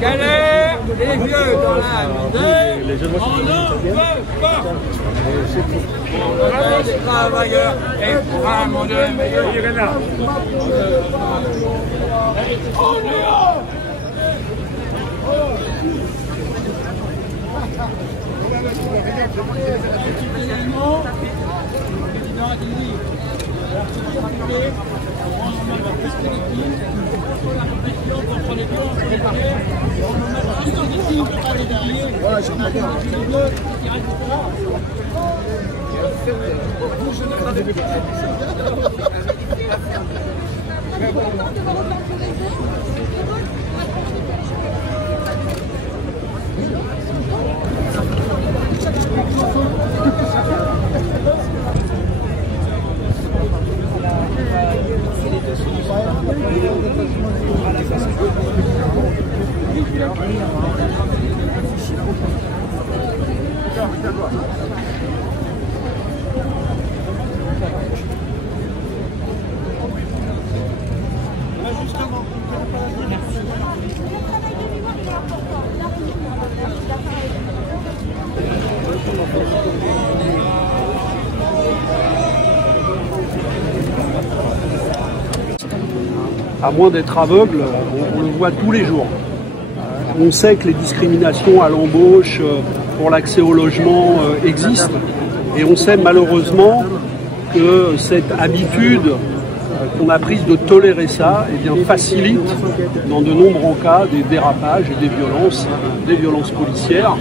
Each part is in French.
galère, les vieux dans la misère, on n'en veut pas. On veut des travailleurs et pour un monde meilleur. À moins d'être aveugle, on le voit tous les jours. On sait que les discriminations à l'embauche pour l'accès au logement existent. Et on sait malheureusement que cette habitude qu'on a prise de tolérer ça facilite dans de nombreux cas des dérapages et des violences policières.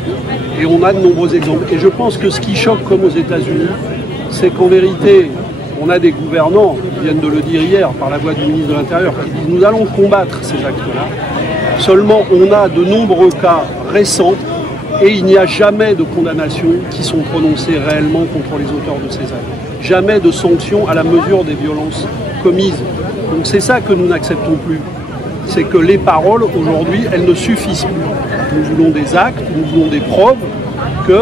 Et on a de nombreux exemples. Et je pense que ce qui choque comme aux États-Unis, c'est qu'en vérité, on a des gouvernants qui viennent de le dire hier par la voix du ministre de l'Intérieur qui disent nous allons combattre ces actes-là. Seulement on a de nombreux cas récents et il n'y a jamais de condamnations qui sont prononcées réellement contre les auteurs de ces actes. Jamais de sanctions à la mesure des violences commises. Donc c'est ça que nous n'acceptons plus. C'est que les paroles aujourd'hui, elles ne suffisent plus. Nous voulons des actes, nous voulons des preuves que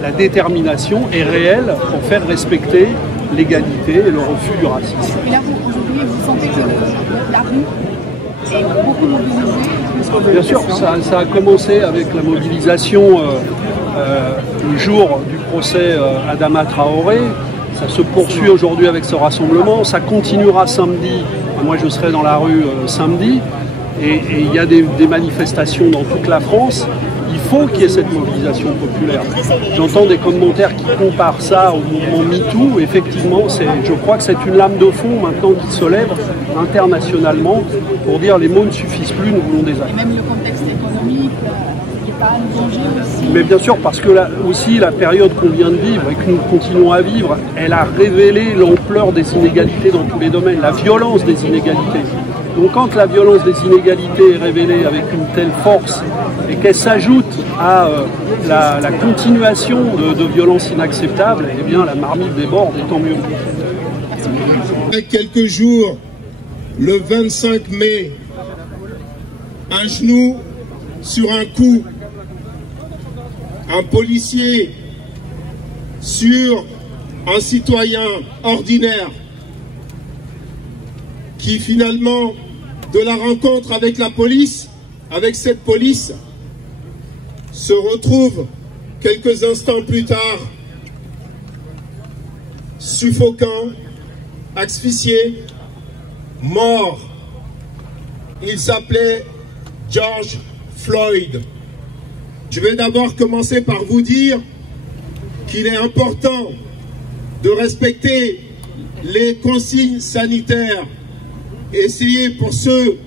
la détermination est réelle pour faire respecter l'égalité et le refus du racisme. Et là, aujourd'hui, vous sentez que la rue est beaucoup mobilisée? Bien sûr, ça a commencé avec la mobilisation le jour du procès Adama Traoré. Ça se poursuit aujourd'hui avec ce rassemblement. Ça continuera samedi. Moi, je serai dans la rue samedi. Et il y a des manifestations dans toute la France. Il faut qu'il y ait cette mobilisation populaire. J'entends des commentaires qui comparent ça au mouvement MeToo. Effectivement, je crois que c'est une lame de fond maintenant qui se lève internationalement pour dire les mots ne suffisent plus, nous voulons des actes. Et même le contexte économique n'est pas en danger aussi. Mais bien sûr, parce que là aussi, la période qu'on vient de vivre et que nous continuons à vivre, elle a révélé l'ampleur des inégalités dans tous les domaines, la violence des inégalités. Donc quand la violence des inégalités est révélée avec une telle force et qu'elle s'ajoute à la continuation de violences inacceptables, eh bien la marmite déborde et tant mieux. Quelques jours, le 25 mai, un genou sur un cou, un policier sur un citoyen ordinaire qui finalement, de la rencontre avec la police, avec cette police, se retrouve quelques instants plus tard, suffocant, asphyxié, mort. Il s'appelait George Floyd. Je vais d'abord commencer par vous dire qu'il est important de respecter les consignes sanitaires. Essayez pour ceux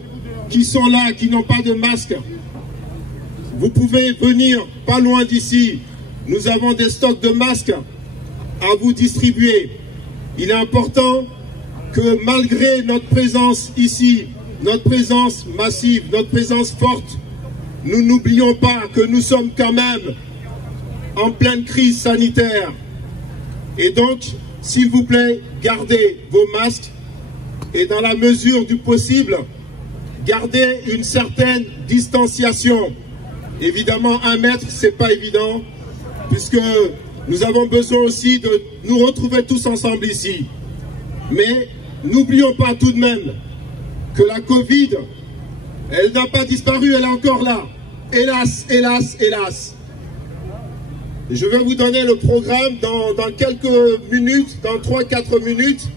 qui sont là, qui n'ont pas de masque, vous pouvez venir pas loin d'ici. Nous avons des stocks de masques à vous distribuer. Il est important que malgré notre présence ici, notre présence massive, notre présence forte, nous n'oublions pas que nous sommes quand même en pleine crise sanitaire. Et donc, s'il vous plaît, gardez vos masques et dans la mesure du possible, gardez une certaine distanciation. Évidemment, 1 mètre, c'est pas évident, puisque nous avons besoin aussi de nous retrouver tous ensemble ici. Mais n'oublions pas tout de même que la Covid, elle n'a pas disparu, elle est encore là. hélas, hélas, hélas. Je vais vous donner le programme dans quelques minutes, dans 3-4 minutes.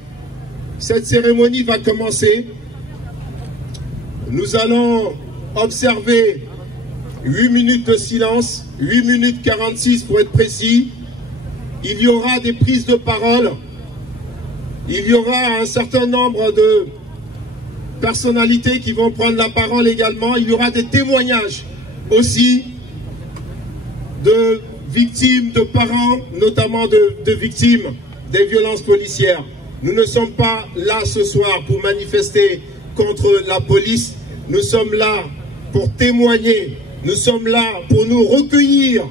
Cette cérémonie va commencer. Nous allons observer 8 minutes de silence, 8 minutes 46 pour être précis. Il y aura des prises de parole. Il y aura un certain nombre de personnalités qui vont prendre la parole également. Il y aura des témoignages aussi de victimes, de parents, notamment de victimes des violences policières. Nous ne sommes pas là ce soir pour manifester contre la police. Nous sommes là pour témoigner. Nous sommes là pour nous recueillir.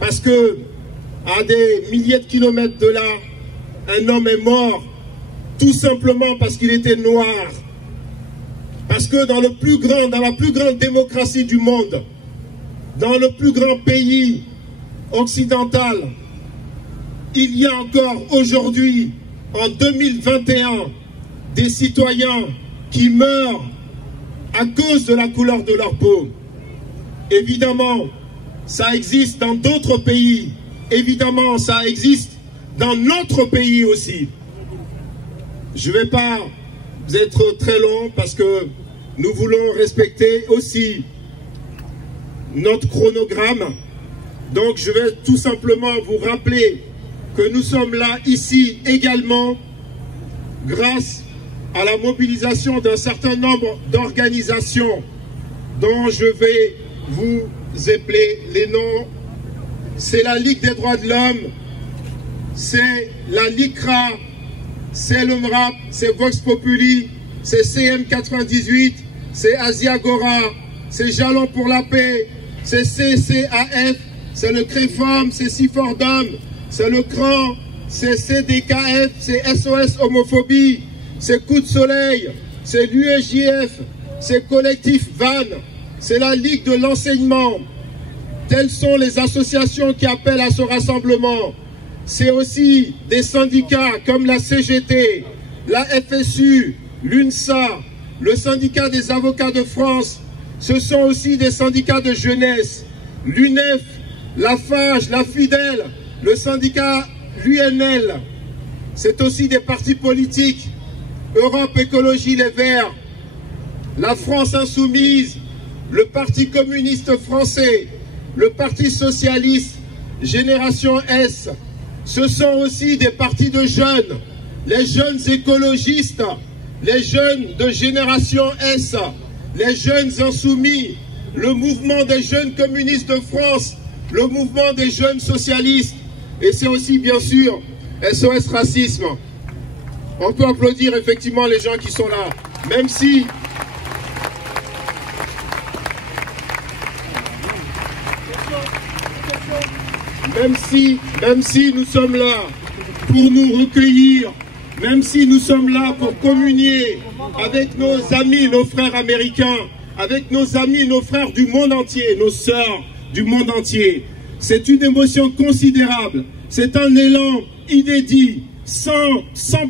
Parce que à des milliers de kilomètres de là, un homme est mort tout simplement parce qu'il était noir. Parce que dans la plus grande démocratie du monde, dans le plus grand pays occidental, il y a encore aujourd'hui, en 2021, des citoyens qui meurent à cause de la couleur de leur peau. Évidemment, ça existe dans d'autres pays. Évidemment, ça existe dans notre pays aussi. Je ne vais pas être très long parce que nous voulons respecter aussi notre chronogramme. Donc je vais tout simplement vous rappeler que nous sommes là ici également grâce à la mobilisation d'un certain nombre d'organisations dont je vais vous épeler les noms. C'est la Ligue des droits de l'homme, c'est la LICRA, c'est le MRAP, c'est Vox Populi, c'est CM98, c'est Asiagora, c'est Jalons pour la paix, c'est CCAF, c'est le CREFOM, c'est Cifordom, c'est le CRAN, c'est CDKF, c'est SOS Homophobie, c'est Coup de Soleil, c'est l'UEJF, c'est Collectif VAN, c'est la Ligue de l'enseignement. Telles sont les associations qui appellent à ce rassemblement. C'est aussi des syndicats comme la CGT, la FSU, l'UNSA, le syndicat des avocats de France. Ce sont aussi des syndicats de jeunesse, l'UNEF, la FAGE, la FIDEL, le syndicat l'UNL. C'est aussi des partis politiques, Europe Écologie Les Verts, la France Insoumise, le Parti communiste français, le Parti socialiste, Génération S. Ce sont aussi des partis de jeunes, les jeunes écologistes, les jeunes de Génération S, les jeunes insoumis, le mouvement des jeunes communistes de France, le mouvement des jeunes socialistes, et c'est aussi bien sûr SOS Racisme. On peut applaudir effectivement les gens qui sont là, même si nous sommes là pour nous recueillir, même si nous sommes là pour communier avec nos amis, nos frères américains, avec nos amis, nos frères du monde entier, nos sœurs du monde entier. C'est une émotion considérable, c'est un élan inédit, sans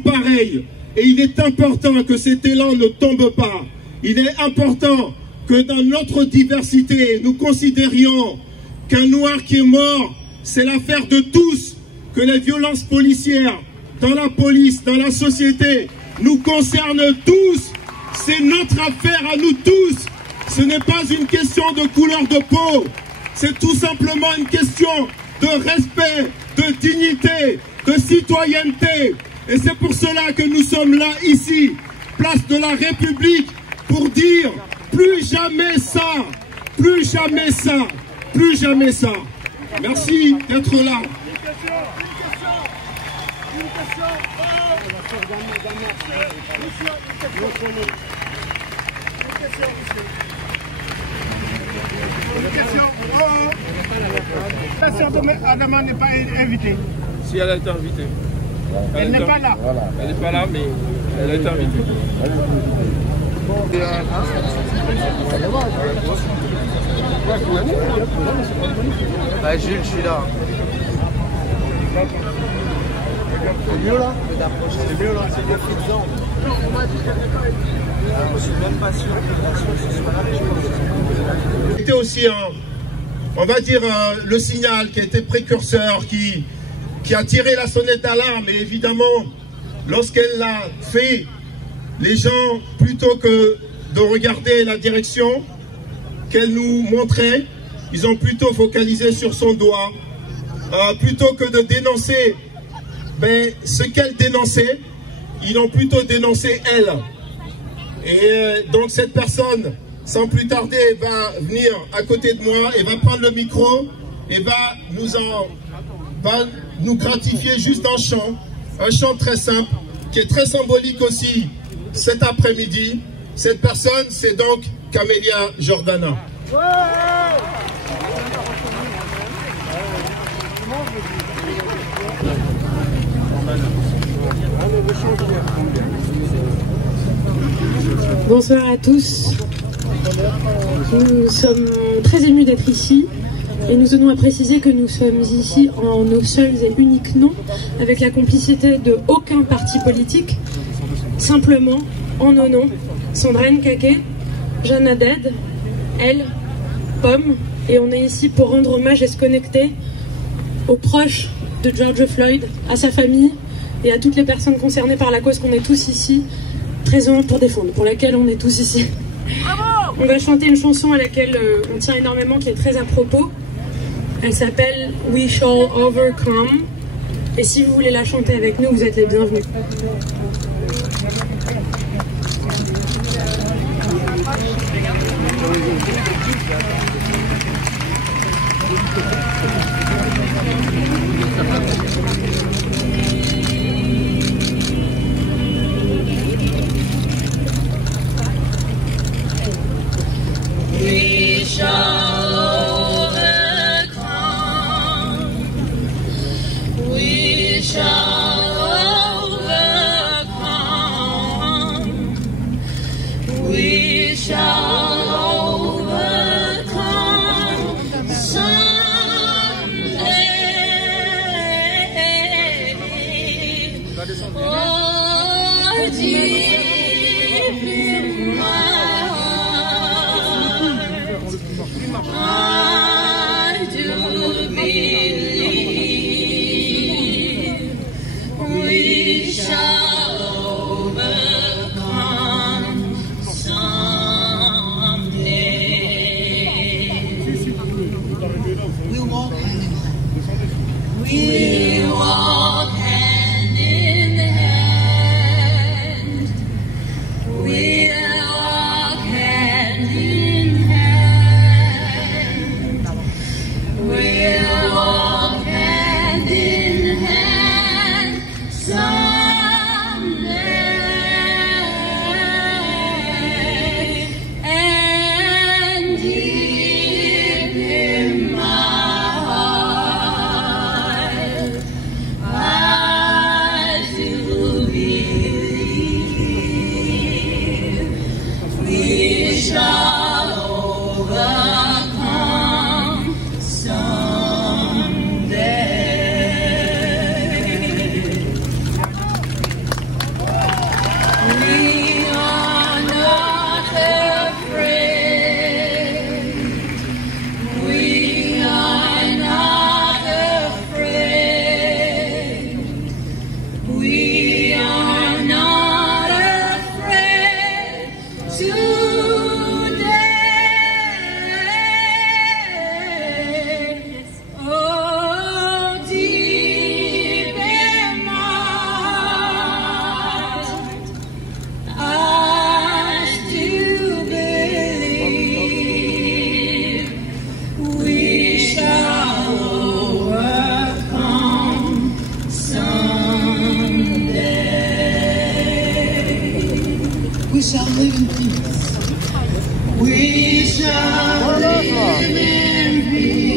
pareil. Et il est important que cet élan ne tombe pas. Il est important que dans notre diversité, nous considérions qu'un noir qui est mort, c'est l'affaire de tous, que les violences policières dans la police, dans la société, nous concernent tous. C'est notre affaire à nous tous. Ce n'est pas une question de couleur de peau. C'est tout simplement une question de respect, de dignité, de citoyenneté. Et c'est pour cela que nous sommes là, ici, place de la République, pour dire plus jamais ça, plus jamais ça, plus jamais ça. Merci d'être là. La sœur Adama n'est pas invitée. Si elle a été invitée. Elle n'est pas là. Elle n'est pas là, mais elle a été invitée. Bah Jules, je suis là. C'est mieux là? C'est mieux là, c'est bien pris dedans. Je suis même pas sûr que ce soit là. C'était aussi on va dire le signal qui a été précurseur, qui a tiré la sonnette d'alarme. Et évidemment, lorsqu'elle l'a fait, les gens, plutôt que de regarder la direction qu'elle nous montrait, ils ont plutôt focalisé sur son doigt. Plutôt que de dénoncer ce qu'elle dénonçait, ils ont plutôt dénoncé elle. Et donc cette personne, sans plus tarder, va venir à côté de moi et va prendre le micro et va nous gratifier juste un chant très simple, qui est très symbolique aussi cet après-midi. Cette personne, c'est donc Camélia Jordana. Bonsoir à tous. Nous sommes très émus d'être ici et nous tenons à préciser que nous sommes ici en nos seuls et uniques noms, avec la complicité de aucun parti politique, simplement en nos noms, Sandrine Kaké, Jeanne Haddad, elle, Pomme, et on est ici pour rendre hommage et se connecter aux proches de George Floyd, à sa famille et à toutes les personnes concernées par la cause qu'on est tous ici présents pour défendre, pour laquelle on est tous ici. On va chanter une chanson à laquelle on tient énormément, qui est très à propos. Elle s'appelle We Shall Overcome. Et si vous voulez la chanter avec nous, vous êtes les bienvenus. We shall overcome. We shall overcome. We shall overcome someday. Oh, deep in my heart, I do believe we shall overcome someday. We'll walk hand in hand. We'll walk hand in hand. We'll walk hand in hand. We'll walk hand in hand someday. And deep in my heart, I do believe we shall overcome someday. We are not afraid. We are not afraid. We are not afraid today. Oh, deep in my heart, I still believe we shall overcome someday. We shall live in peace. We shall live in peace.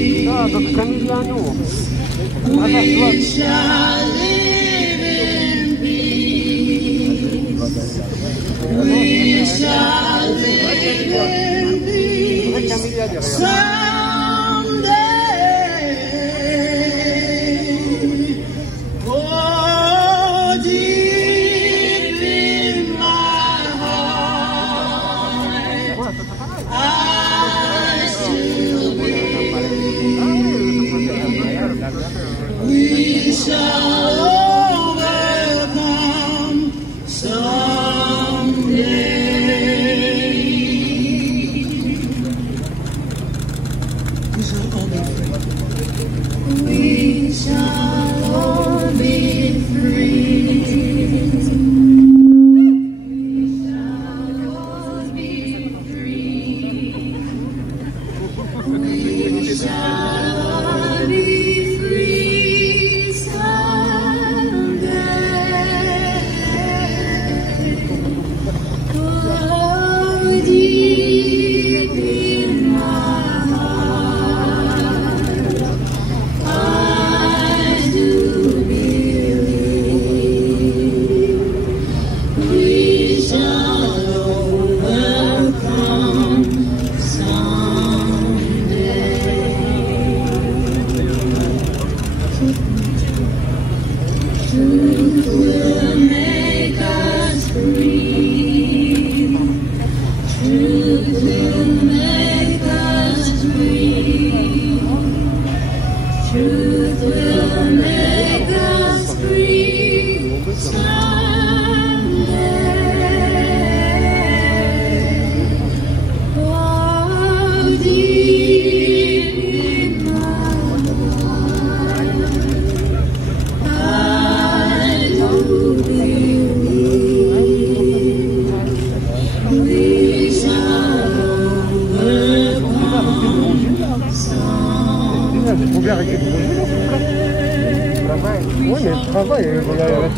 We shall live in peace. We shall live in peace someday. Oh, deep in my heart, I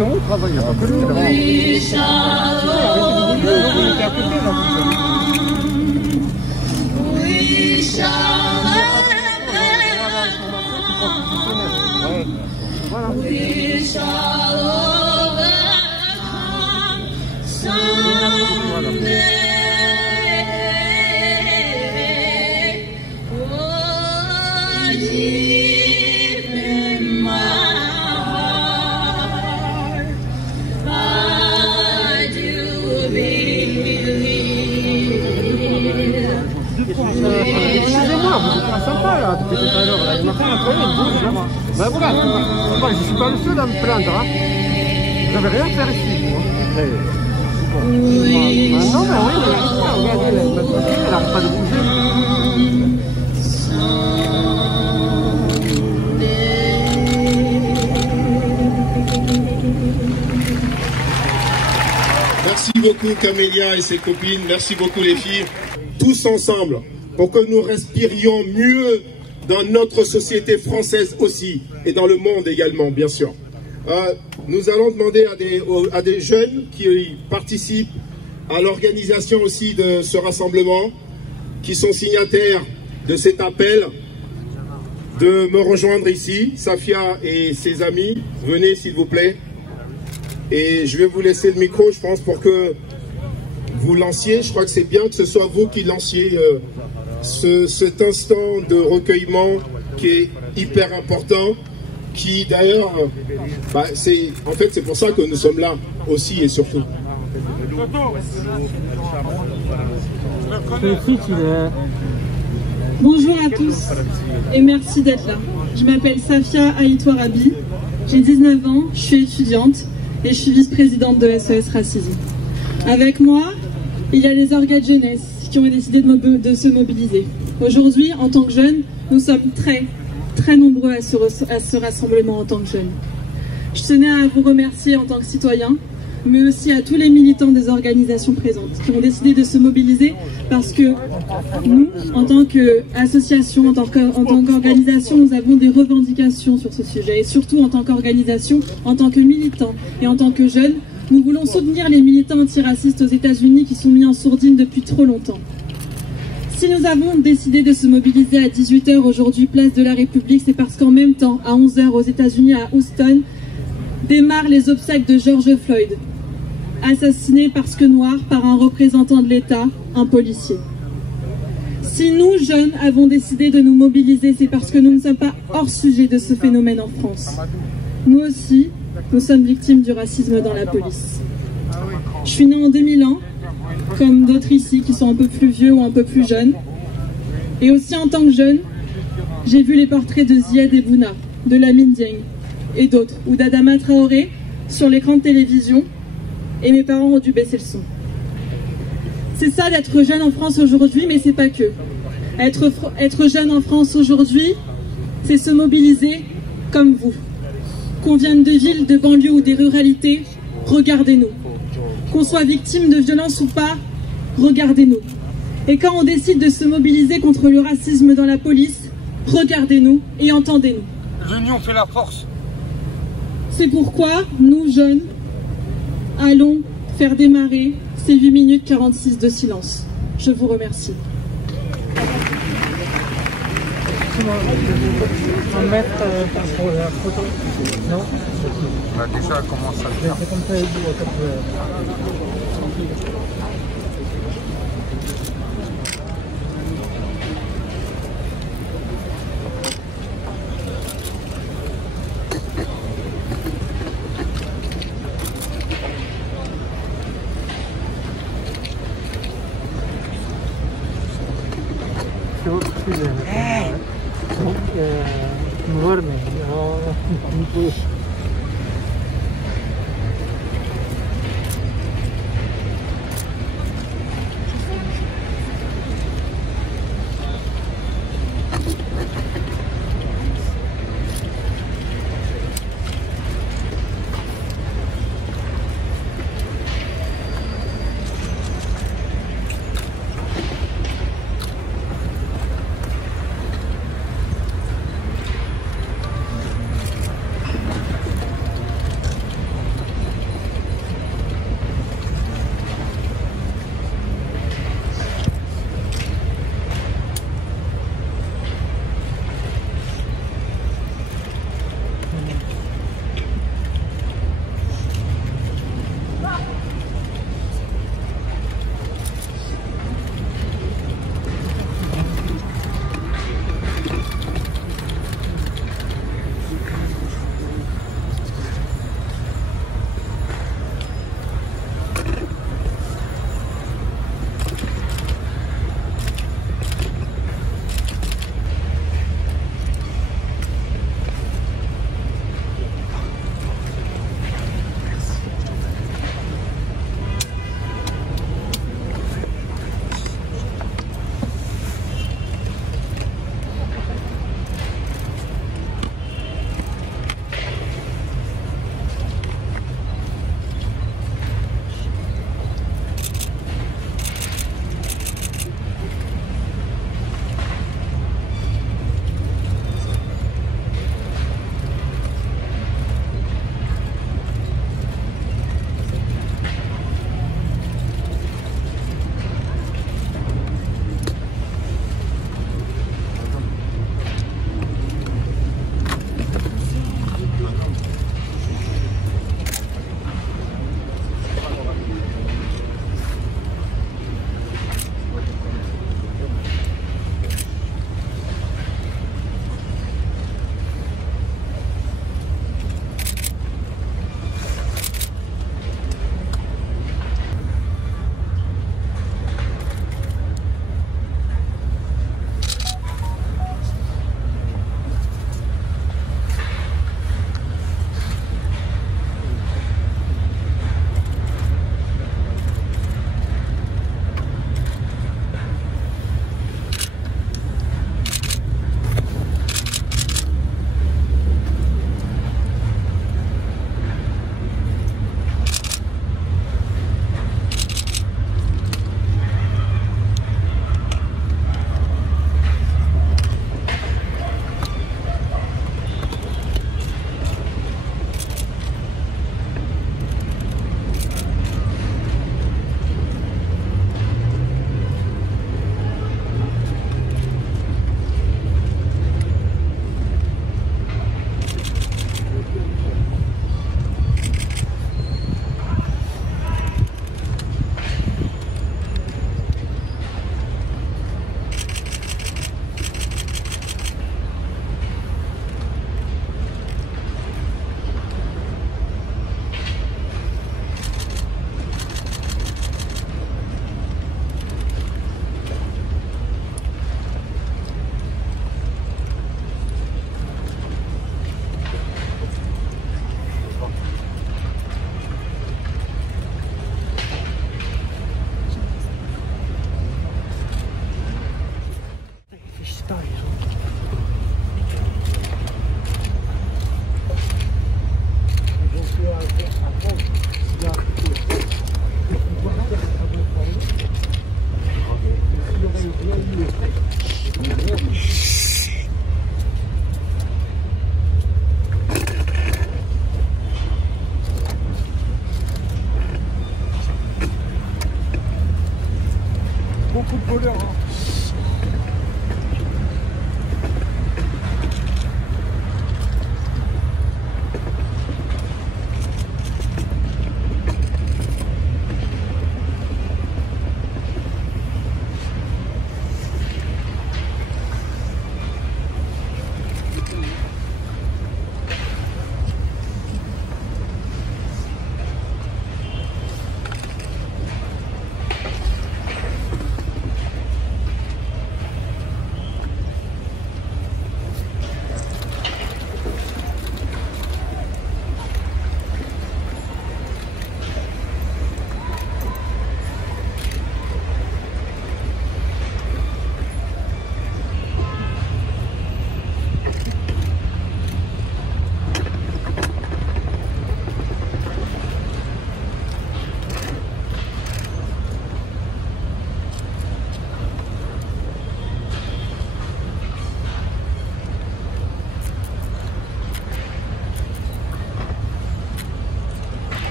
justement, on travaille, il n'y a pas que lui, là. We shall overcome someday. Oh, deep in my heart, I do believe. Regardez-moi, vous êtes pas sympa là, depuis tout à l'heure. Il m'a fait un peu une bouche là. Ben voilà, je suis pas le seul à me plaindre. Hein. J'avais rien à faire ici, moi. Non, mais oui, regardez, elle n'arrête pas de bouger. Merci beaucoup Camélia et ses copines, merci beaucoup les filles. Tous ensemble, pour que nous respirions mieux dans notre société française aussi, et dans le monde également, bien sûr. Nous allons demander à des jeunes qui participent à l'organisation aussi de ce rassemblement, qui sont signataires de cet appel, de me rejoindre ici. Safia et ses amis, venez s'il vous plaît. Et je vais vous laisser le micro, je pense, pour que vous lanciez. Je crois que c'est bien que ce soit vous qui lanciez cet instant de recueillement qui est hyper important, qui d'ailleurs, en fait c'est pour ça que nous sommes là aussi et surtout. Bonjour à tous et merci d'être là. Je m'appelle Safia Aïtouarabi, j'ai 19 ans, je suis étudiante et je suis vice-présidente de SOS Racisme. Avec moi, il y a les orgas de jeunesse qui ont décidé de se mobiliser. Aujourd'hui, en tant que jeunes, nous sommes très nombreux à ce rassemblement en tant que jeunes. Je tenais à vous remercier en tant que citoyens, mais aussi à tous les militants des organisations présentes qui ont décidé de se mobiliser parce que nous, en tant qu'association, en tant qu'organisation, nous avons des revendications sur ce sujet. Et surtout en tant qu'organisation, en tant que militants et en tant que jeunes, nous voulons soutenir les militants antiracistes aux États-Unis qui sont mis en sourdine depuis trop longtemps. Si nous avons décidé de se mobiliser à 18 h aujourd'hui, place de la République, c'est parce qu'en même temps, à 11 h aux États-Unis, à Houston, démarrent les obsèques de George Floyd, assassiné parce que noir par un représentant de l'État, un policier. Si nous, jeunes, avons décidé de nous mobiliser, c'est parce que nous ne sommes pas hors sujet de ce phénomène en France. Nous aussi, nous sommes victimes du racisme dans la police. Je suis née en 2001, comme d'autres ici qui sont un peu plus vieux ou un peu plus jeunes. Et aussi en tant que jeune, j'ai vu les portraits de Ziad Ebouna, de Lamine Dieng et d'autres, ou d'Adama Traoré sur l'écran de télévision, et mes parents ont dû baisser le son. C'est ça d'être jeune en France aujourd'hui, mais c'est pas que. Être jeune en France aujourd'hui, c'est se mobiliser comme vous. Qu'on vienne de villes, de banlieues ou des ruralités, regardez-nous. Qu'on soit victime de violences ou pas, regardez-nous. Et quand on décide de se mobiliser contre le racisme dans la police, regardez-nous et entendez-nous. L'union fait la force. C'est pourquoi nous, jeunes, allons faire démarrer ces 8 minutes 46 de silence. Je vous remercie. On va mettre pour la photo. Non Bah déjà, elle commence à le faire. C'est comme ça, duerme, no puedo. footballeur. Hein.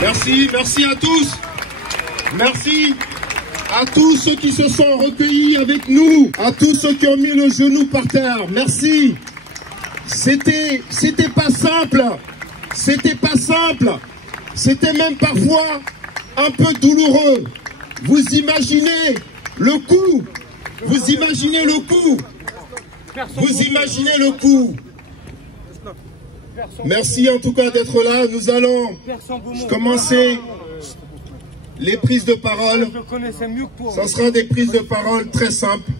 Merci, merci à tous. Merci à tous ceux qui se sont recueillis avec nous, à tous ceux qui ont mis le genou par terre. Merci. C'était pas simple. C'était pas simple. C'était même parfois un peu douloureux. Vous imaginez le coup. Vous imaginez le coup. Vous imaginez le coup. Merci en tout cas d'être là. Nous allons commencer les prises de parole. Ce sera des prises de parole très simples.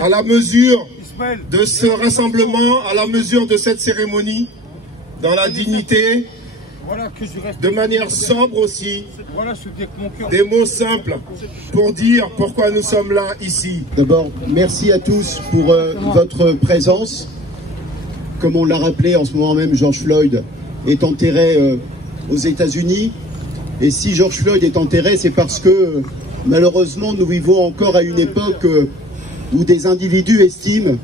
À la mesure de ce rassemblement, à la mesure de cette cérémonie, dans la dignité, de manière sobre aussi, des mots simples pour dire pourquoi nous sommes là ici. D'abord, merci à tous pour votre présence. Comme on l'a rappelé, en ce moment même, George Floyd est enterré aux États-Unis. Et si George Floyd est enterré, c'est parce que malheureusement, nous vivons encore à une époque où des individus estiment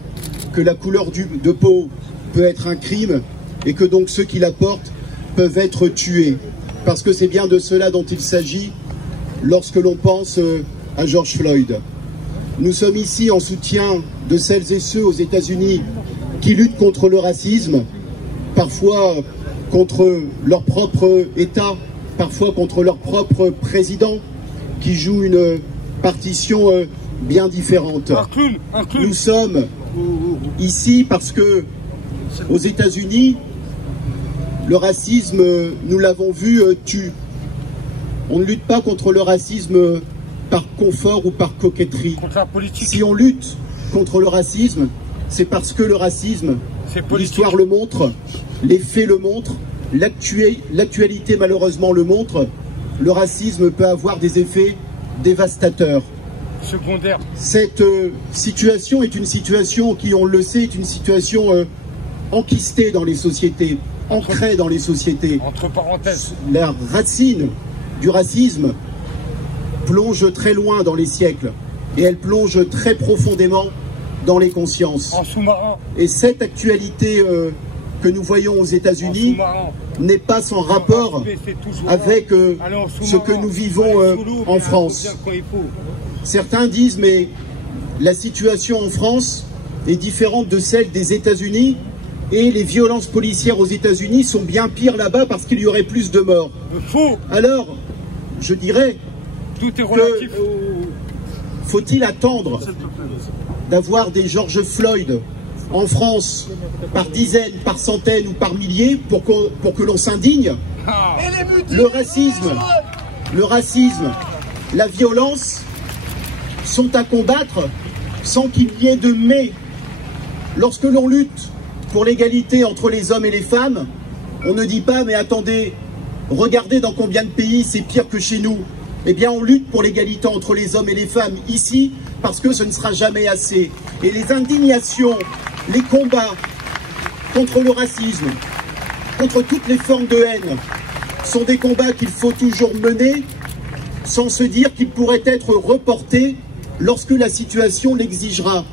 que la couleur de peau peut être un crime et que donc ceux qui la portent peuvent être tués. Parce que c'est bien de cela dont il s'agit lorsque l'on pense à George Floyd. Nous sommes ici en soutien de celles et ceux aux États-Unis qui luttent contre le racisme, parfois contre leur propre État, parfois contre leur propre président, qui joue une partition bien différente. Nous sommes ici parce que aux États-Unis, le racisme, nous l'avons vu, tue. On ne lutte pas contre le racisme par confort ou par coquetterie. Si on lutte contre le racisme, c'est parce que le racisme, l'histoire le montre, les faits le montrent, l'actualité malheureusement le montre, le racisme peut avoir des effets dévastateurs. Secondaire. Cette situation est une situation qui, on le sait, est une situation enquistée dans les sociétés, ancrée dans les sociétés. Entre parenthèses. La racine du racisme plonge très loin dans les siècles et elle plonge très profondément dans les consciences. En sous-marin. Et cette actualité que nous voyons aux États-Unis n'est pas sans rapport avec ce que nous vivons en France. Certains disent, mais la situation en France est différente de celle des États-Unis et les violences policières aux États-Unis sont bien pires là-bas parce qu'il y aurait plus de morts. Alors, je dirais que faut-il attendre d'avoir des George Floyd en France par dizaines, par centaines ou par milliers pour que l'on s'indigne? Le racisme, la violence sont à combattre sans qu'il y ait de mais. Lorsque l'on lutte pour l'égalité entre les hommes et les femmes, on ne dit pas mais attendez, regardez dans combien de pays c'est pire que chez nous. Eh bien on lutte pour l'égalité entre les hommes et les femmes ici parce que ce ne sera jamais assez. Et les indignations, les combats contre le racisme, contre toutes les formes de haine, sont des combats qu'il faut toujours mener sans se dire qu'ils pourraient être reportés lorsque la situation l'exigera.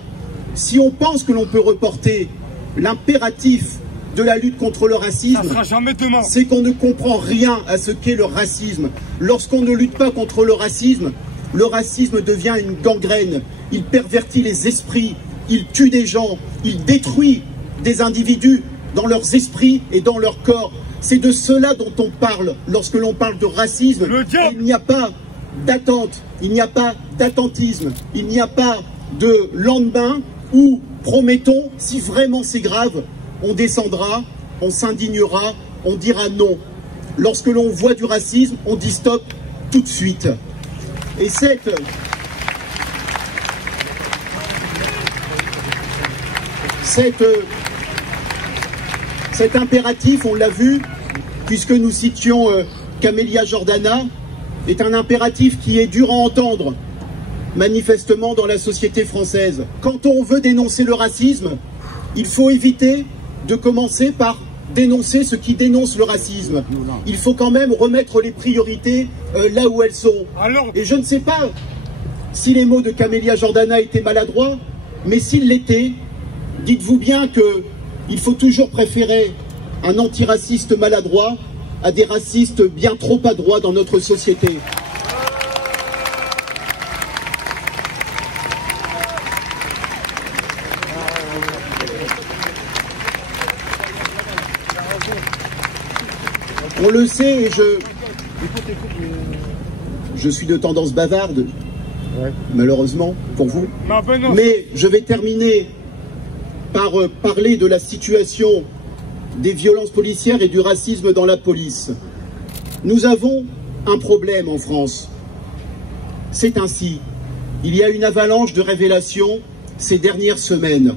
Si on pense que l'on peut reporter l'impératif de la lutte contre le racisme, c'est qu'on ne comprend rien à ce qu'est le racisme. Lorsqu'on ne lutte pas contre le racisme devient une gangrène. Il pervertit les esprits, il tue des gens, il détruit des individus dans leurs esprits et dans leur corps. C'est de cela dont on parle lorsque l'on parle de racisme. Il n'y a pas d'attente, il n'y a pas d'attentisme, il n'y a pas de lendemain où, promettons, si vraiment c'est grave, on descendra, on s'indignera, on dira non. Lorsque l'on voit du racisme, on dit stop tout de suite. Et cet impératif, on l'a vu, puisque nous citions Camélia Jordana, est un impératif qui est dur à entendre, manifestement dans la société française. Quand on veut dénoncer le racisme, il faut éviter de commencer par dénoncer ce qui dénonce le racisme. Il faut quand même remettre les priorités là où elles sont. Et je ne sais pas si les mots de Camélia Jordana étaient maladroits, mais s'ils l'étaient, dites-vous bien qu'il faut toujours préférer un antiraciste maladroit à des racistes bien trop adroits dans notre société. On le sait, et je suis de tendance bavarde, malheureusement pour vous, mais je vais terminer par parler de la situation des violences policières et du racisme dans la police. Nous avons un problème en France. C'est ainsi. Il y a une avalanche de révélations ces dernières semaines.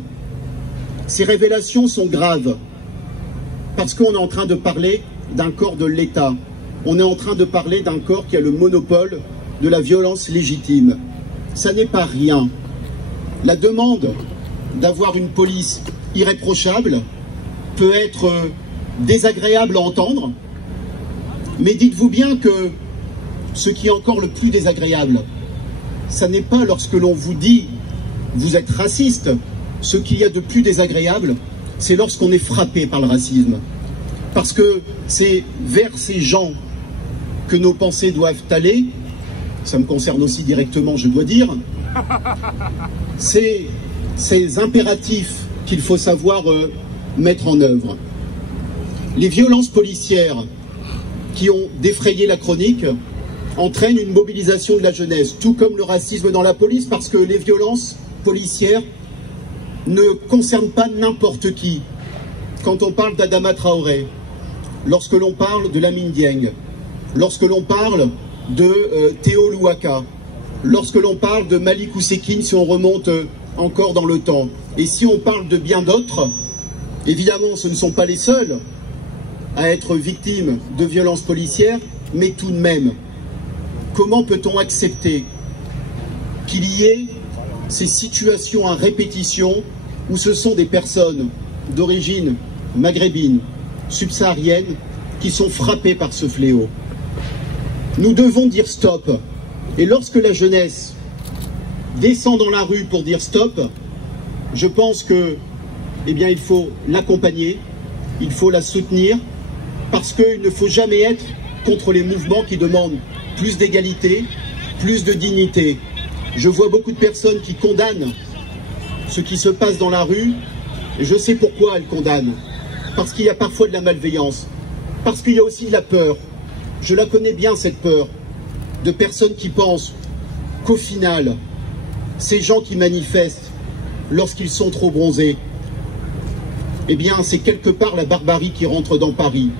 Ces révélations sont graves parce qu'on est en train de parler d'un corps de l'État. On est en train de parler d'un corps qui a le monopole de la violence légitime. Ça n'est pas rien. La demande d'avoir une police irréprochable peut être désagréable à entendre, mais dites-vous bien que ce qui est encore le plus désagréable, ça n'est pas lorsque l'on vous dit « vous êtes raciste ». Ce qu'il y a de plus désagréable, c'est lorsqu'on est frappé par le racisme. Parce que c'est vers ces gens que nos pensées doivent aller, ça me concerne aussi directement, je dois dire, c'est ces impératifs qu'il faut savoir mettre en œuvre. Les violences policières qui ont défrayé la chronique entraînent une mobilisation de la jeunesse, tout comme le racisme dans la police, parce que les violences policières ne concernent pas n'importe qui. Quand on parle d'Adama Traoré, lorsque l'on parle de Lamine Dieng, lorsque l'on parle de Théo Louaka, lorsque l'on parle de Malik Oussekine, si on remonte encore dans le temps, et si on parle de bien d'autres, évidemment ce ne sont pas les seuls à être victimes de violences policières, mais tout de même, comment peut-on accepter qu'il y ait ces situations à répétition où ce sont des personnes d'origine maghrébine, subsaharienne, qui sont frappées par ce fléau? Nous devons dire stop. Et lorsque la jeunesse descend dans la rue pour dire stop, je pense que, eh bien, il faut l'accompagner, il faut la soutenir, parce qu'il ne faut jamais être contre les mouvements qui demandent plus d'égalité, plus de dignité. Je vois beaucoup de personnes qui condamnent ce qui se passe dans la rue, et je sais pourquoi elles condamnent. Parce qu'il y a parfois de la malveillance, parce qu'il y a aussi de la peur. Je la connais bien, cette peur, de personnes qui pensent qu'au final, ces gens qui manifestent lorsqu'ils sont trop bronzés, eh bien c'est quelque part la barbarie qui rentre dans Paris.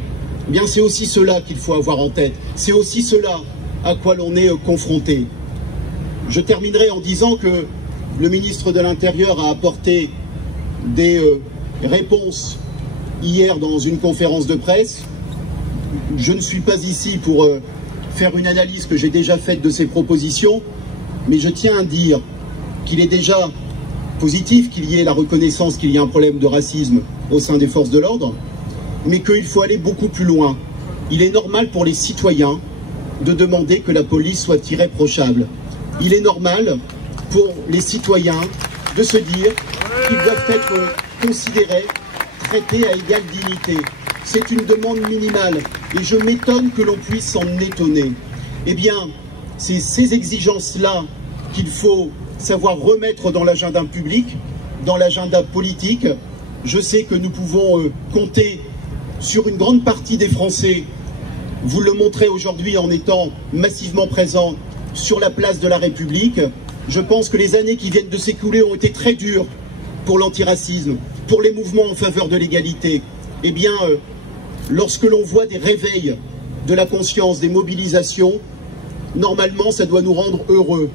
Eh bien c'est aussi cela qu'il faut avoir en tête, c'est aussi cela à quoi l'on est confronté. Je terminerai en disant que le ministre de l'Intérieur a apporté des réponses hier dans une conférence de presse. Je ne suis pas ici pour faire une analyse que j'ai déjà faite de ces propositions, mais je tiens à dire qu'il est déjà positif qu'il y ait la reconnaissance qu'il y a un problème de racisme au sein des forces de l'ordre, mais qu'il faut aller beaucoup plus loin. Il est normal pour les citoyens de demander que la police soit irréprochable. Il est normal pour les citoyens de se dire qu'ils doivent être considérés, traités à égale dignité. C'est une demande minimale et je m'étonne que l'on puisse s'en étonner. Eh bien, c'est ces exigences-là qu'il faut savoir remettre dans l'agenda public, dans l'agenda politique. Je sais que nous pouvons compter sur une grande partie des Français. Vous le montrez aujourd'hui en étant massivement présents sur la place de la République. Je pense que les années qui viennent de s'écouler ont été très dures pour l'antiracisme, pour les mouvements en faveur de l'égalité. Eh bien, lorsque l'on voit des réveils de la conscience, des mobilisations, normalement, ça doit nous rendre heureux.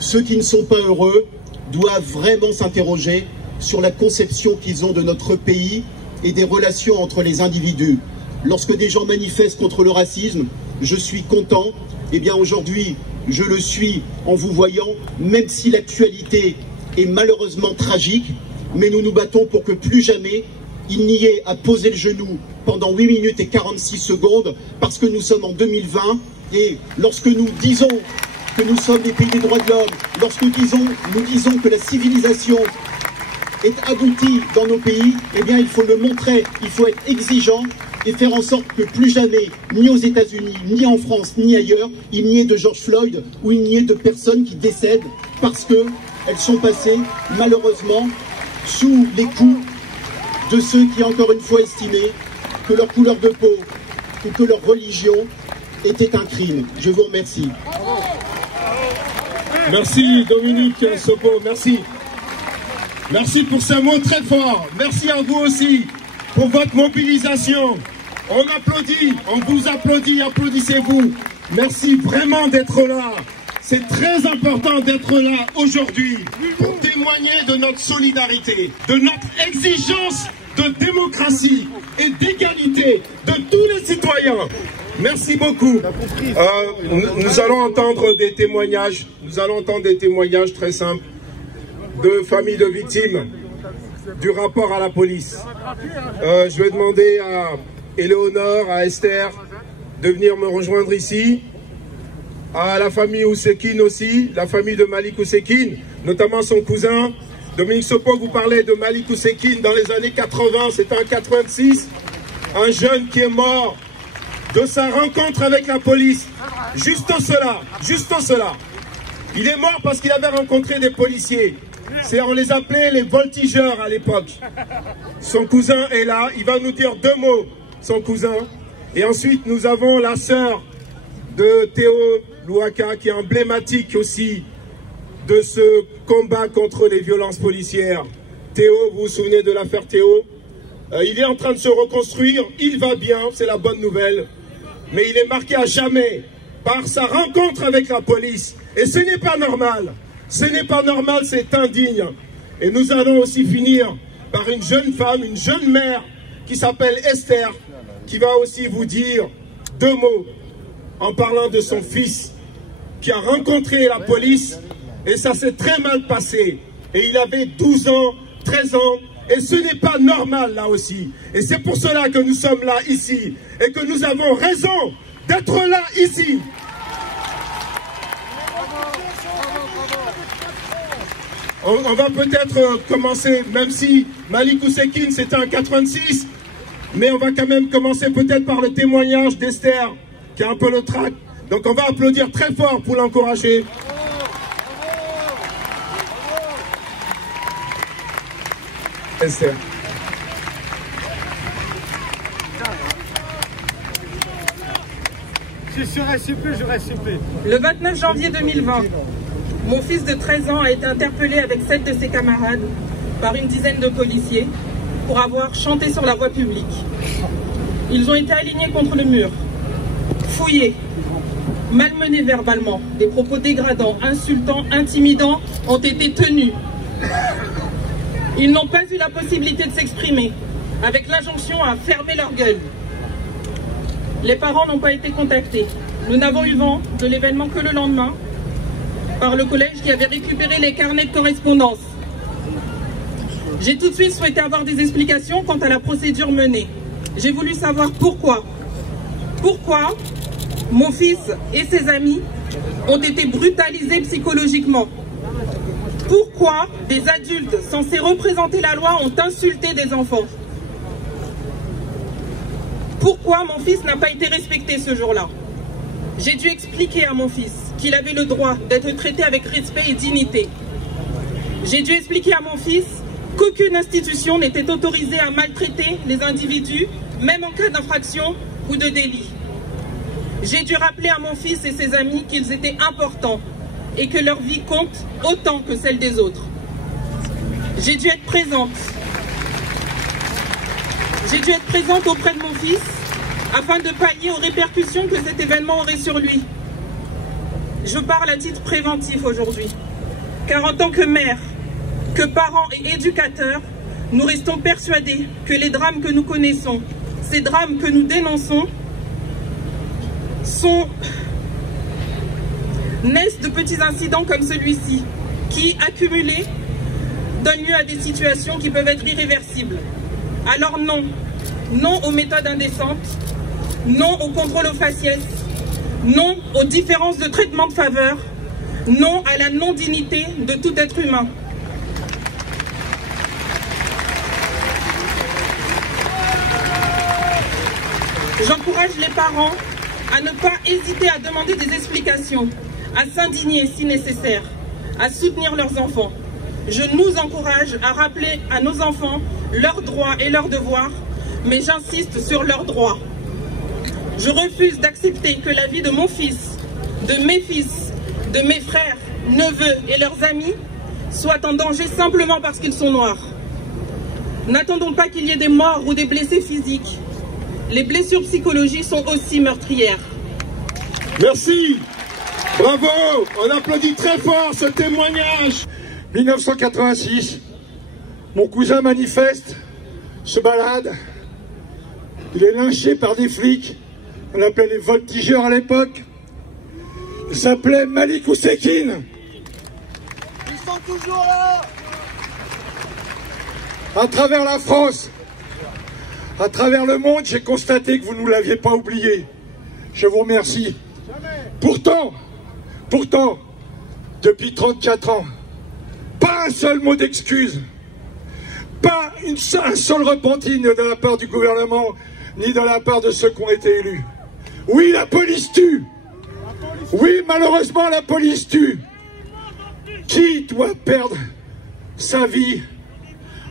Ceux qui ne sont pas heureux doivent vraiment s'interroger sur la conception qu'ils ont de notre pays et des relations entre les individus. Lorsque des gens manifestent contre le racisme, je suis content. Eh bien, aujourd'hui, je le suis en vous voyant, même si l'actualité est malheureusement tragique, mais nous nous battons pour que plus jamais il n'y ait à poser le genou pendant 8 minutes et 46 secondes, parce que nous sommes en 2020, et lorsque nous disons que nous sommes des pays des droits de l'homme, lorsque nous disons que la civilisation est aboutie dans nos pays, eh bien il faut le montrer, il faut être exigeant et faire en sorte que plus jamais, ni aux États-Unis, ni en France, ni ailleurs, il n'y ait de George Floyd ou il n'y ait de personnes qui décèdent parce qu'elles sont passées malheureusement sous les coups de ceux qui, encore une fois, estimaient que leur couleur de peau ou que leur religion était un crime. Je vous remercie. Merci Dominique Sopo, merci. Merci pour ces mots très forts. Merci à vous aussi pour votre mobilisation. On applaudit, on vous applaudit, applaudissez-vous. Merci vraiment d'être là. C'est très important d'être là aujourd'hui pour témoigner de notre solidarité, de notre exigence de démocratie et d'égalité de tous les citoyens. Merci beaucoup. Nous allons entendre des témoignages. Nous allons entendre des témoignages très simples de familles de victimes du rapport à la police. Je vais demander à Éléonore, à Esther de venir me rejoindre ici. À la famille Oussekine aussi, la famille de Malik Oussekine, notamment son cousin. Dominique Sopo vous parlait de Malik Oussekine dans les années 80, c'était en 86. Un jeune qui est mort de sa rencontre avec la police. Juste cela. Il est mort parce qu'il avait rencontré des policiers. On les appelait les voltigeurs à l'époque. Son cousin est là, il va nous dire 2 mots, son cousin. Et ensuite, nous avons la sœur de Théo Louaka, qui est emblématique aussi de ce combat contre les violences policières. Théo, vous vous souvenez de l'affaire Théo? Il est en train de se reconstruire, il va bien, c'est la bonne nouvelle. Mais il est marqué à jamais par sa rencontre avec la police. Et ce n'est pas normal. Ce n'est pas normal, c'est indigne. Et nous allons aussi finir par une jeune femme, une jeune mère qui s'appelle Esther, qui va aussi vous dire 2 mots en parlant de son fils qui a rencontré la police et ça s'est très mal passé. Et il avait 12 ans, 13 ans et ce n'est pas normal là aussi. Et c'est pour cela que nous sommes là ici et que nous avons raison d'être là ici. On va peut-être commencer, même si Malik Oussekine c'était en 86, Mais on va quand même commencer peut-être par le témoignage d'Esther, qui a un peu le trac. Donc on va applaudir très fort pour l'encourager. Esther. Si je suis RCP, je RCP. Le 29 janvier 2020, mon fils de 13 ans a été interpellé avec 7 de ses camarades par une dizaine de policiers pour avoir chanté sur la voie publique. Ils ont été alignés contre le mur, fouillés, malmenés verbalement. Des propos dégradants, insultants, intimidants ont été tenus. Ils n'ont pas eu la possibilité de s'exprimer, avec l'injonction à fermer leur gueule. Les parents n'ont pas été contactés. Nous n'avons eu vent de l'événement que le lendemain, par le collège qui avait récupéré les carnets de correspondance. J'ai tout de suite souhaité avoir des explications quant à la procédure menée. J'ai voulu savoir pourquoi. Pourquoi mon fils et ses amis ont été brutalisés psychologiquement. Pourquoi des adultes censés représenter la loi ont insulté des enfants. Pourquoi mon fils n'a pas été respecté ce jour-là. J'ai dû expliquer à mon fils qu'il avait le droit d'être traité avec respect et dignité. J'ai dû expliquer à mon fils qu'aucune institution n'était autorisée à maltraiter les individus, même en cas d'infraction ou de délit. J'ai dû rappeler à mon fils et ses amis qu'ils étaient importants et que leur vie compte autant que celle des autres. J'ai dû être présente. J'ai dû être présente auprès de mon fils afin de pallier aux répercussions que cet événement aurait sur lui. Je parle à titre préventif aujourd'hui, car en tant que mère, que parents et éducateurs, nous restons persuadés que les drames que nous connaissons, ces drames que nous dénonçons, naissent de petits incidents comme celui-ci, qui, accumulés, donnent lieu à des situations qui peuvent être irréversibles. Alors non, non aux méthodes indécentes, non au contrôle aux faciès, non aux différences de traitement de faveur, non à la non-dignité de tout être humain. J'encourage les parents à ne pas hésiter à demander des explications, à s'indigner si nécessaire, à soutenir leurs enfants. Je nous encourage à rappeler à nos enfants leurs droits et leurs devoirs, mais j'insiste sur leurs droits. Je refuse d'accepter que la vie de mon fils, de mes frères, neveux et leurs amis soit en danger simplement parce qu'ils sont noirs. N'attendons pas qu'il y ait des morts ou des blessés physiques. Les blessures psychologiques sont aussi meurtrières. Merci. Bravo. On applaudit très fort ce témoignage. 1986, mon cousin manifeste, se balade, il est lynché par des flics, on appelait les voltigeurs à l'époque, il s'appelait Malik Oussekine. Ils sont toujours là. À travers la France, à travers le monde, j'ai constaté que vous ne nous l'aviez pas oublié. Je vous remercie. Pourtant, depuis 34 ans, pas un seul mot d'excuse, pas un seul repenti de la part du gouvernement, ni de la part de ceux qui ont été élus. Oui, la police tue. Oui, malheureusement, la police tue. Qui doit perdre sa vie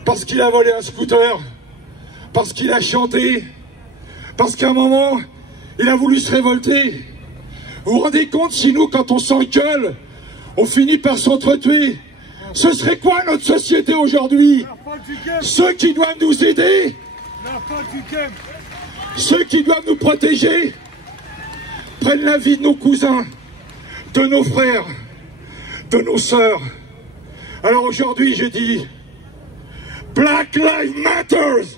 parce qu'il a volé un scooter, parce qu'il a chanté, parce qu'à un moment, il a voulu se révolter? Vous vous rendez compte si nous, quand on s'engueule, on finit par s'entretuer? Ce serait quoi notre société aujourd'hui? Ceux qui doivent nous aider, ceux qui doivent nous protéger, prennent la vie de nos cousins, de nos frères, de nos sœurs. Alors aujourd'hui, j'ai dit, Black Lives Matters!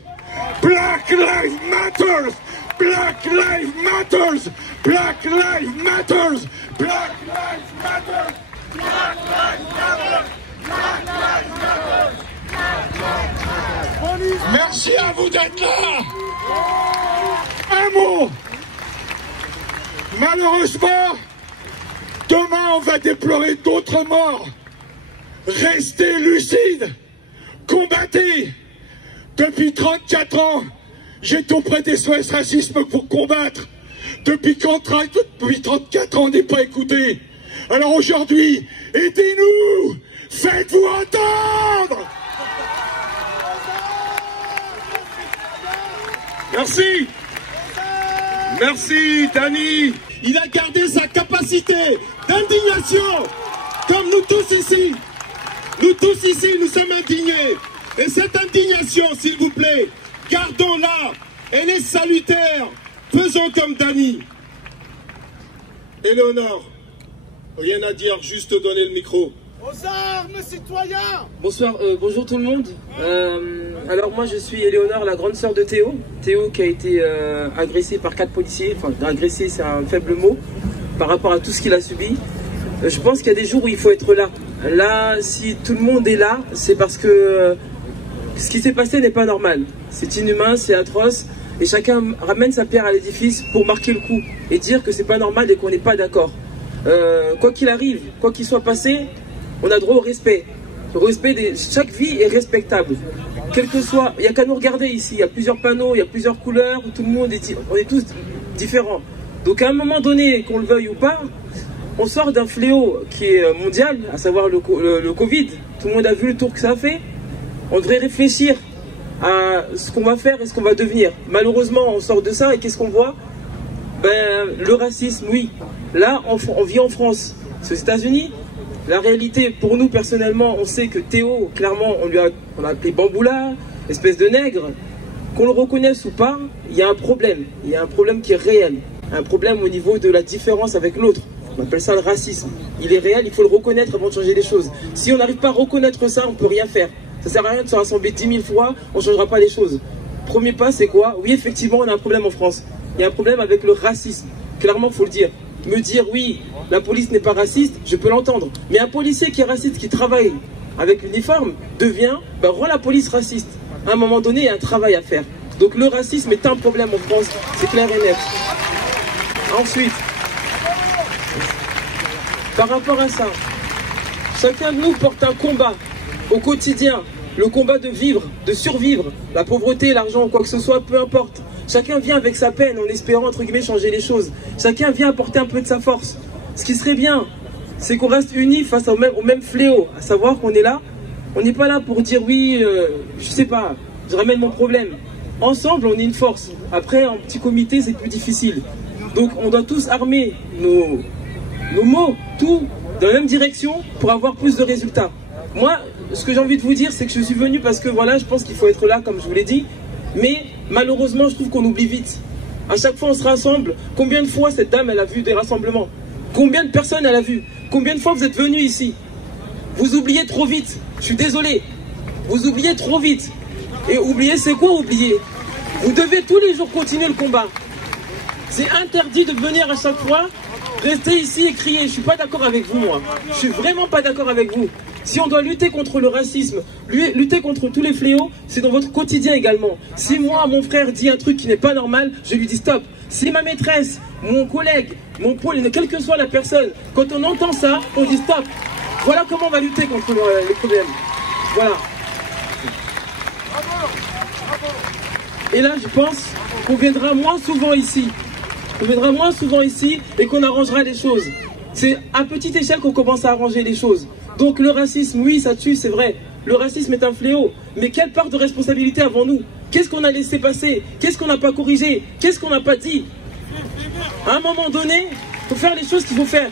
Black Lives Matters! Black Lives Matters! Black Lives Matters! Black Lives Matters! Black Lives Matters! Black Lives Matters! Merci à vous d'être là. Un mot. Malheureusement, demain on va déplorer d'autres morts. Restez lucides. Combattez. Depuis 34 ans, J'ai tout prêté SOS Racisme pour combattre. Depuis 34 ans, on n'est pas écouté. Alors aujourd'hui, aidez-nous! Faites-vous entendre! Merci. Merci, Dany. Il a gardé sa capacité d'indignation, comme nous tous ici. Nous tous ici, nous sommes indignés. Et cette indignation, s'il vous plaît, gardons-la. Elle est salutaire. Faisons comme Dany. Éléonore, rien à dire, juste donner le micro. Aux armes, citoyens! Bonsoir, bonjour tout le monde. Alors moi je suis Éléonore, la grande sœur de Théo. Théo qui a été agressé par 4 policiers. Enfin, agressé c'est un faible mot par rapport à tout ce qu'il a subi. Je pense qu'il y a des jours où il faut être là. Là, si tout le monde est là, c'est parce que ce qui s'est passé n'est pas normal. C'est inhumain, c'est atroce. Et chacun ramène sa pierre à l'édifice pour marquer le coup et dire que c'est pas normal et qu'on n'est pas d'accord. Quoi qu'il arrive, quoi qu'il soit passé, on a droit au respect. Le respect chaque vie est respectable. Quel que soit, il n'y a qu'à nous regarder ici. Il y a plusieurs panneaux, il y a plusieurs couleurs, tout le monde on est tous différents. Donc à un moment donné, qu'on le veuille ou pas, on sort d'un fléau qui est mondial, à savoir le Covid. Tout le monde a vu le tour que ça a fait. On devrait réfléchir à ce qu'on va faire et ce qu'on va devenir. Malheureusement, on sort de ça et qu'est-ce qu'on voit? Le racisme, oui. Là, on vit en France. C'est aux États-Unis. La réalité, pour nous personnellement, on sait que Théo, clairement, on l'a appelé Bamboula, espèce de nègre. Qu'on le reconnaisse ou pas, il y a un problème. Il y a un problème qui est réel. Un problème au niveau de la différence avec l'autre. On appelle ça le racisme. Il est réel, il faut le reconnaître avant de changer les choses. Si on n'arrive pas à reconnaître ça, on ne peut rien faire. Ça ne sert à rien de se rassembler 10 000 fois, on ne changera pas les choses. Premier pas, c'est quoi? Oui, effectivement, on a un problème en France. Il y a un problème avec le racisme. Clairement, il faut le dire. Me dire, oui, la police n'est pas raciste, je peux l'entendre. Mais un policier qui est raciste, qui travaille avec l'uniforme, rend la police raciste. À un moment donné, il y a un travail à faire. Donc le racisme est un problème en France, c'est clair et net. Ensuite, par rapport à ça, chacun de nous porte un combat au quotidien. Le combat de vivre, de survivre, la pauvreté, l'argent, quoi que ce soit, peu importe. Chacun vient avec sa peine en espérant, entre guillemets, changer les choses. Chacun vient apporter un peu de sa force. Ce qui serait bien, c'est qu'on reste unis face au même fléau. À savoir qu'on est là, on n'est pas là pour dire oui, je sais pas, je ramène mon problème. Ensemble, on est une force. Après, en petit comité, c'est plus difficile. Donc, on doit tous armer nos mots, tout, dans la même direction pour avoir plus de résultats. Moi, ce que j'ai envie de vous dire, c'est que je suis venu parce que voilà, je pense qu'il faut être là, comme je vous l'ai dit. Mais malheureusement, je trouve qu'on oublie vite. À chaque fois, on se rassemble. Combien de fois cette dame, elle a vu des rassemblements? Combien de personnes elle a vu? Combien de fois vous êtes venus ici? Vous oubliez trop vite. Je suis désolé. Vous oubliez trop vite. Et oublier, c'est quoi oublier? Vous devez tous les jours continuer le combat. C'est interdit de venir à chaque fois, rester ici et crier. Je ne suis pas d'accord avec vous, moi. Je suis vraiment pas d'accord avec vous. Si on doit lutter contre le racisme, lutter contre tous les fléaux, c'est dans votre quotidien également. Si moi, mon frère dit un truc qui n'est pas normal, je lui dis stop. Si ma maîtresse, mon collègue, mon pôle, quelle que soit la personne, quand on entend ça, on dit stop. Voilà comment on va lutter contre les problèmes. Voilà. Et là, je pense qu'on viendra moins souvent ici. On viendra moins souvent ici et qu'on arrangera les choses. C'est à petite échelle qu'on commence à arranger les choses. Donc le racisme, oui, ça tue, c'est vrai. Le racisme est un fléau. Mais quelle part de responsabilité avons-nous? Qu'est-ce qu'on a laissé passer? Qu'est-ce qu'on n'a pas corrigé? Qu'est-ce qu'on n'a pas dit? À un moment donné, il faut faire les choses qu'il faut faire.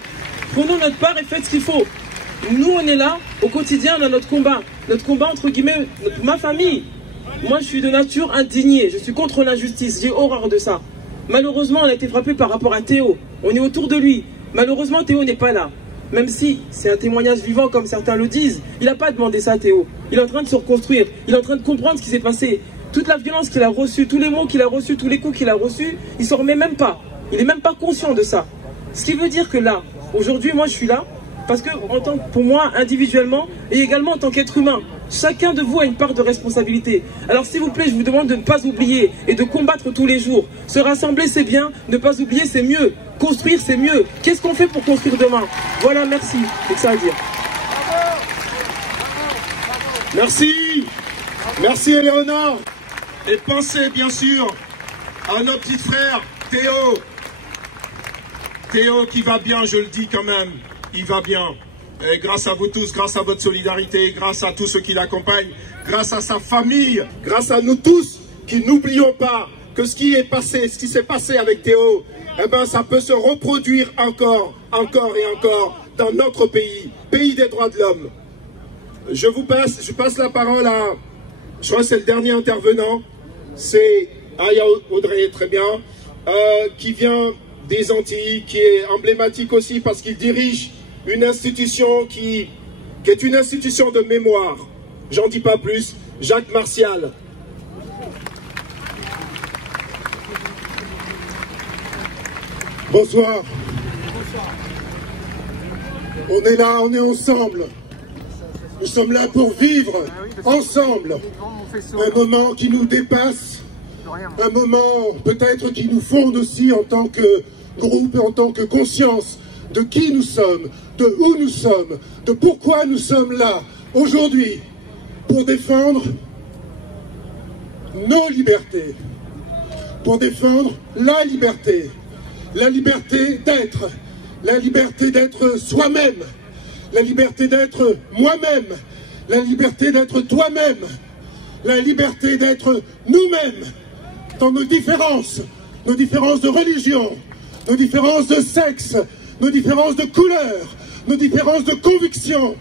Prenons notre part et faites ce qu'il faut. Nous, on est là, au quotidien, on a notre combat. Notre combat, entre guillemets, ma famille. Moi, je suis de nature indignée. Je suis contre l'injustice. J'ai horreur de ça. Malheureusement, on a été frappé par rapport à Théo. On est autour de lui. Malheureusement, Théo n'est pas là. Même si c'est un témoignage vivant, comme certains le disent, il n'a pas demandé ça, Théo. Il est en train de se reconstruire. Il est en train de comprendre ce qui s'est passé. Toute la violence qu'il a reçue, tous les mots qu'il a reçus, tous les coups qu'il a reçus, il ne s'en remet même pas. Il n'est même pas conscient de ça. Ce qui veut dire que là, aujourd'hui, moi, je suis là parce que, pour moi, individuellement, et également en tant qu'être humain, chacun de vous a une part de responsabilité. Alors s'il vous plaît, je vous demande de ne pas oublier et de combattre tous les jours. Se rassembler, c'est bien. Ne pas oublier, c'est mieux. Construire, c'est mieux. Qu'est-ce qu'on fait pour construire demain? Voilà, merci. C'est que ça à dire. Merci. Merci, Éléonore. Et pensez bien sûr à notre petit frère Théo. Théo qui va bien, je le dis quand même, il va bien. Et grâce à vous tous, grâce à votre solidarité, grâce à tous ceux qui l'accompagnent, grâce à sa famille, grâce à nous tous, qui n'oublions pas que ce qui s'est passé avec Théo, eh ben, ça peut se reproduire encore et encore dans notre pays, pays des droits de l'homme. Je passe la parole à, je crois que c'est le dernier intervenant, c'est Aya Audrey, très bien, qui vient des Antilles, qui est emblématique aussi parce qu'il dirige une institution qui est une institution de mémoire. J'en dis pas plus. Jacques Martial. Bonsoir. On est là, on est ensemble. Nous sommes là pour vivre ensemble un moment qui nous dépasse, un moment peut-être qui nous fonde aussi en tant que groupe et en tant que conscience de qui nous sommes, de où nous sommes, de pourquoi nous sommes là aujourd'hui pour défendre nos libertés, pour défendre la liberté d'être soi-même, la liberté d'être moi-même, la liberté d'être toi-même, la liberté d'être nous-mêmes dans nos différences de religion, nos différences de sexe, nos différences de couleur, nos différences de conviction.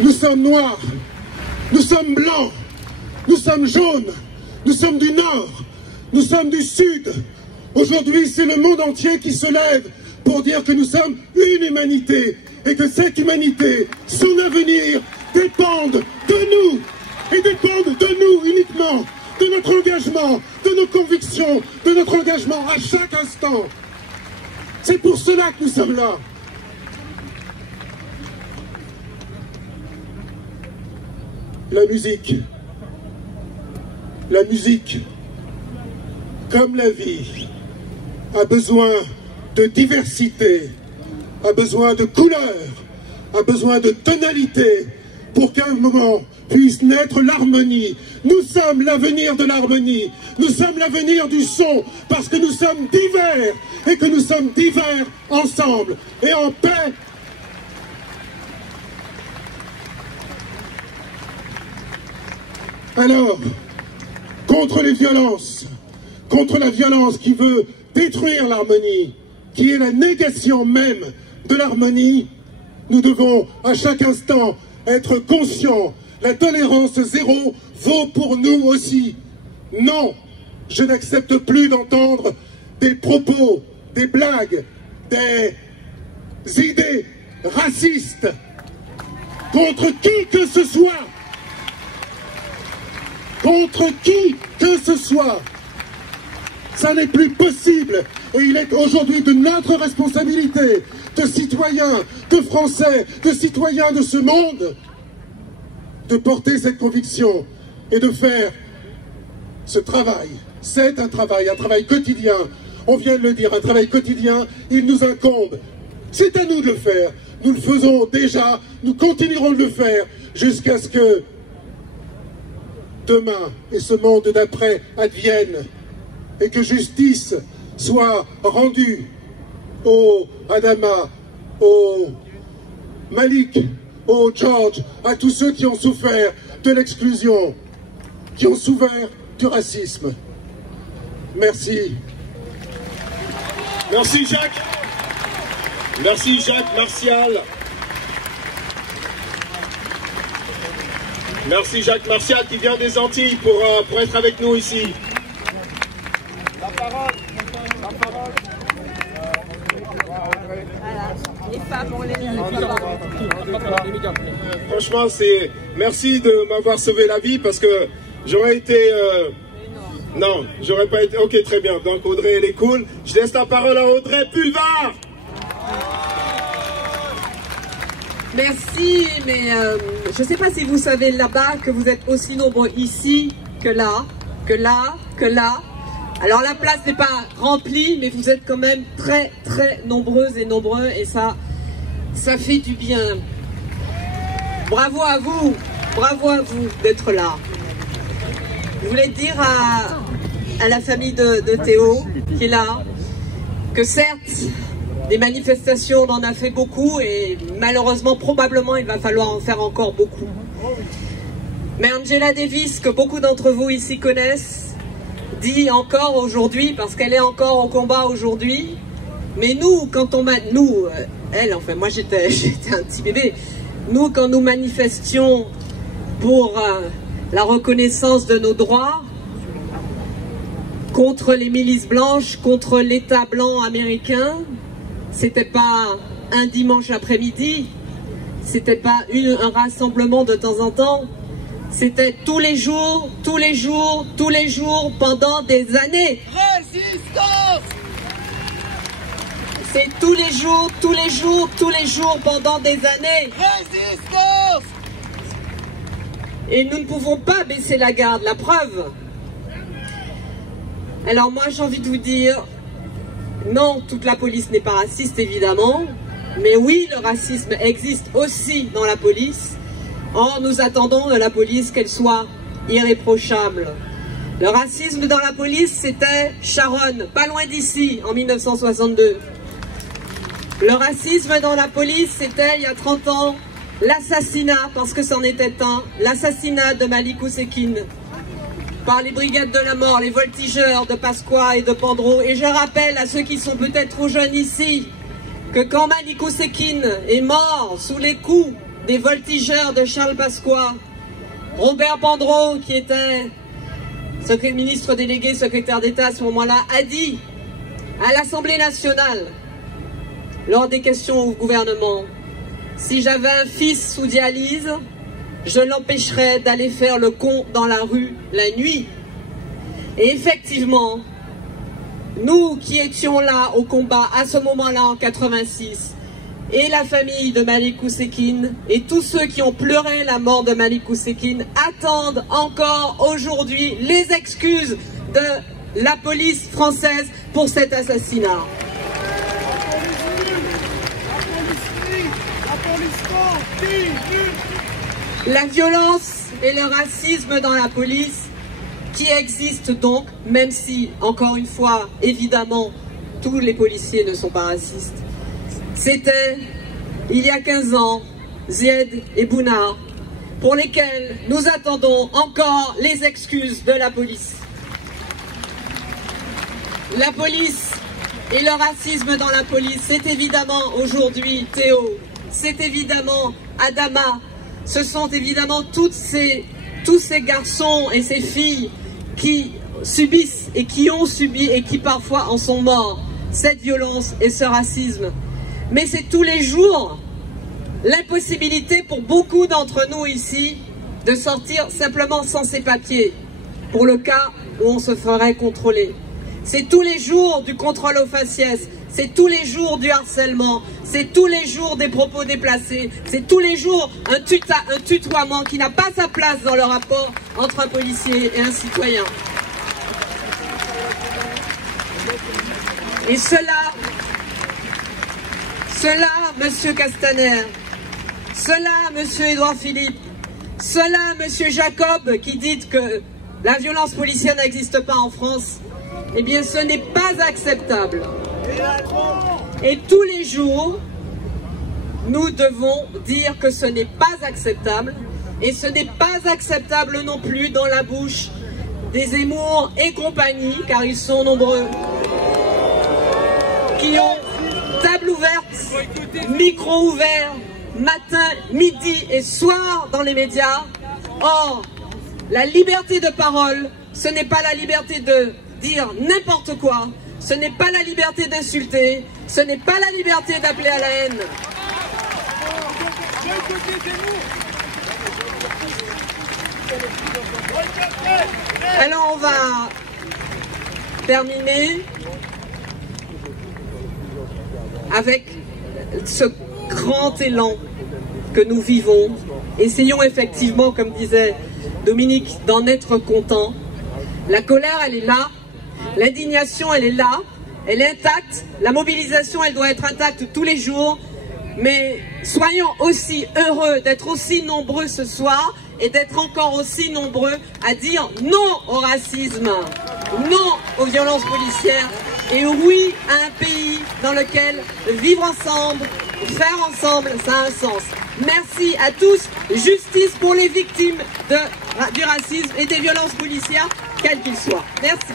Nous sommes noirs, nous sommes blancs, nous sommes jaunes, nous sommes du nord, nous sommes du sud. Aujourd'hui, c'est le monde entier qui se lève pour dire que nous sommes une humanité et que cette humanité, son avenir, dépendent de nous et dépendent de nous uniquement, de notre engagement, de nos convictions, de notre engagement à chaque instant. C'est pour cela que nous sommes là. La musique, comme la vie, a besoin de diversité, a besoin de couleurs, a besoin de tonalité pour qu'à un moment puisse naître l'harmonie. Nous sommes l'avenir de l'harmonie, nous sommes l'avenir du son parce que nous sommes divers et que nous sommes divers ensemble et en paix. Alors, contre les violences, contre la violence qui veut détruire l'harmonie, qui est la négation même de l'harmonie, nous devons à chaque instant être conscients. La tolérance zéro vaut pour nous aussi. Non, je n'accepte plus d'entendre des propos, des blagues, des idées racistes contre qui que ce soit. Contre qui que ce soit. Ça n'est plus possible. Et il est aujourd'hui de notre responsabilité, de citoyens, de Français, de citoyens de ce monde, de porter cette conviction et de faire ce travail. C'est un travail quotidien. On vient de le dire, un travail quotidien, il nous incombe. C'est à nous de le faire. Nous le faisons déjà, nous continuerons de le faire jusqu'à ce que demain et ce monde d'après adviennent et que justice soit rendue au Adama, au Malik, au George, à tous ceux qui ont souffert de l'exclusion, qui ont souffert du racisme. Merci. Merci Jacques. Merci Jacques Martial. Merci Jacques Martial qui vient des Antilles pour être avec nous ici. La parole. Les femmes, on les Franchement, merci de m'avoir sauvé la vie parce que j'aurais été... Non, j'aurais pas été... Ok, très bien. Donc Audrey, elle est cool. Je laisse la parole à Audrey Pulvar. Merci, mais je ne sais pas si vous savez là-bas que vous êtes aussi nombreux ici que là, que là, que là. Alors la place n'est pas remplie, mais vous êtes quand même très très nombreuses et nombreux et ça ça fait du bien. Bravo à vous d'être là. Je voulais dire à la famille de Théo, qui est là, que certes, des manifestations, on en a fait beaucoup et malheureusement, probablement, il va falloir en faire encore beaucoup. Mais Angela Davis, que beaucoup d'entre vous ici connaissent, dit encore aujourd'hui, parce qu'elle est encore au combat aujourd'hui, mais nous, quand on elle, enfin moi j'étais un petit bébé, nous quand nous manifestions pour la reconnaissance de nos droits, contre les milices blanches, contre l'État blanc américain, c'était pas un dimanche après-midi, c'était pas un rassemblement de temps en temps, c'était tous les jours, pendant des années. Résistance! C'est tous les jours, pendant des années. Résistance! Et nous ne pouvons pas baisser la garde, la preuve. Alors moi j'ai envie de vous dire, non, toute la police n'est pas raciste évidemment, mais oui, le racisme existe aussi dans la police. Or, nous attendons de la police qu'elle soit irréprochable. Le racisme dans la police, c'était Sharon, pas loin d'ici, en 1962. Le racisme dans la police, c'était, il y a 30 ans, l'assassinat, parce que c'en était un, l'assassinat de Malik Oussekine par les brigades de la mort, les voltigeurs de Pasqua et de Pandro. Et je rappelle à ceux qui sont peut-être trop jeunes ici, que quand Malik Oussekine est mort sous les coups des voltigeurs de Charles Pasqua, Robert Pandro, qui était ministre délégué, secrétaire d'État à ce moment-là, a dit à l'Assemblée nationale, lors des questions au gouvernement, si j'avais un fils sous dialyse, je l'empêcherais d'aller faire le con dans la rue la nuit. Et effectivement, nous qui étions là au combat à ce moment-là en 86, et la famille de Malik Oussekine, et tous ceux qui ont pleuré la mort de Malik Oussekine, attendent encore aujourd'hui les excuses de la police française pour cet assassinat. La violence et le racisme dans la police qui existent donc, même si, encore une fois, évidemment, tous les policiers ne sont pas racistes. C'était, il y a 15 ans, Zied et Bouna, pour lesquels nous attendons encore les excuses de la police. La police et le racisme dans la police, c'est évidemment aujourd'hui Théo, c'est évidemment Adama, ce sont évidemment tous ces garçons et ces filles qui subissent et qui ont subi et qui parfois en sont morts, cette violence et ce racisme. Mais c'est tous les jours l'impossibilité pour beaucoup d'entre nous ici de sortir simplement sans ces papiers, pour le cas où on se ferait contrôler. C'est tous les jours du contrôle aux faciès, c'est tous les jours du harcèlement, c'est tous les jours des propos déplacés, c'est tous les jours un tutoiement qui n'a pas sa place dans le rapport entre un policier et un citoyen. Et cela, Monsieur Castaner, cela, Monsieur Édouard Philippe, cela, Monsieur Jacob, qui dit que la violence policière n'existe pas en France, eh bien ce n'est pas acceptable. Et tous les jours, nous devons dire que ce n'est pas acceptable, et ce n'est pas acceptable non plus dans la bouche des Zemmour et compagnie, car ils sont nombreux, qui ont table ouverte, micro ouvert, matin, midi et soir dans les médias. Or, la liberté de parole, ce n'est pas la liberté de dire n'importe quoi, ce n'est pas la liberté d'insulter, ce n'est pas la liberté d'appeler à la haine. Alors on va terminer avec ce grand élan que nous vivons. Essayons effectivement, comme disait Dominique, d'en être contents. La colère, elle est là. L'indignation, elle est là. Elle est intacte. La mobilisation, elle doit être intacte tous les jours. Mais soyons aussi heureux d'être aussi nombreux ce soir et d'être encore aussi nombreux à dire non au racisme, non aux violences policières et oui à un pays dans lequel vivre ensemble, faire ensemble, ça a un sens. Merci à tous. Justice pour les victimes du racisme et des violences policières, quels qu'ils soient. Merci.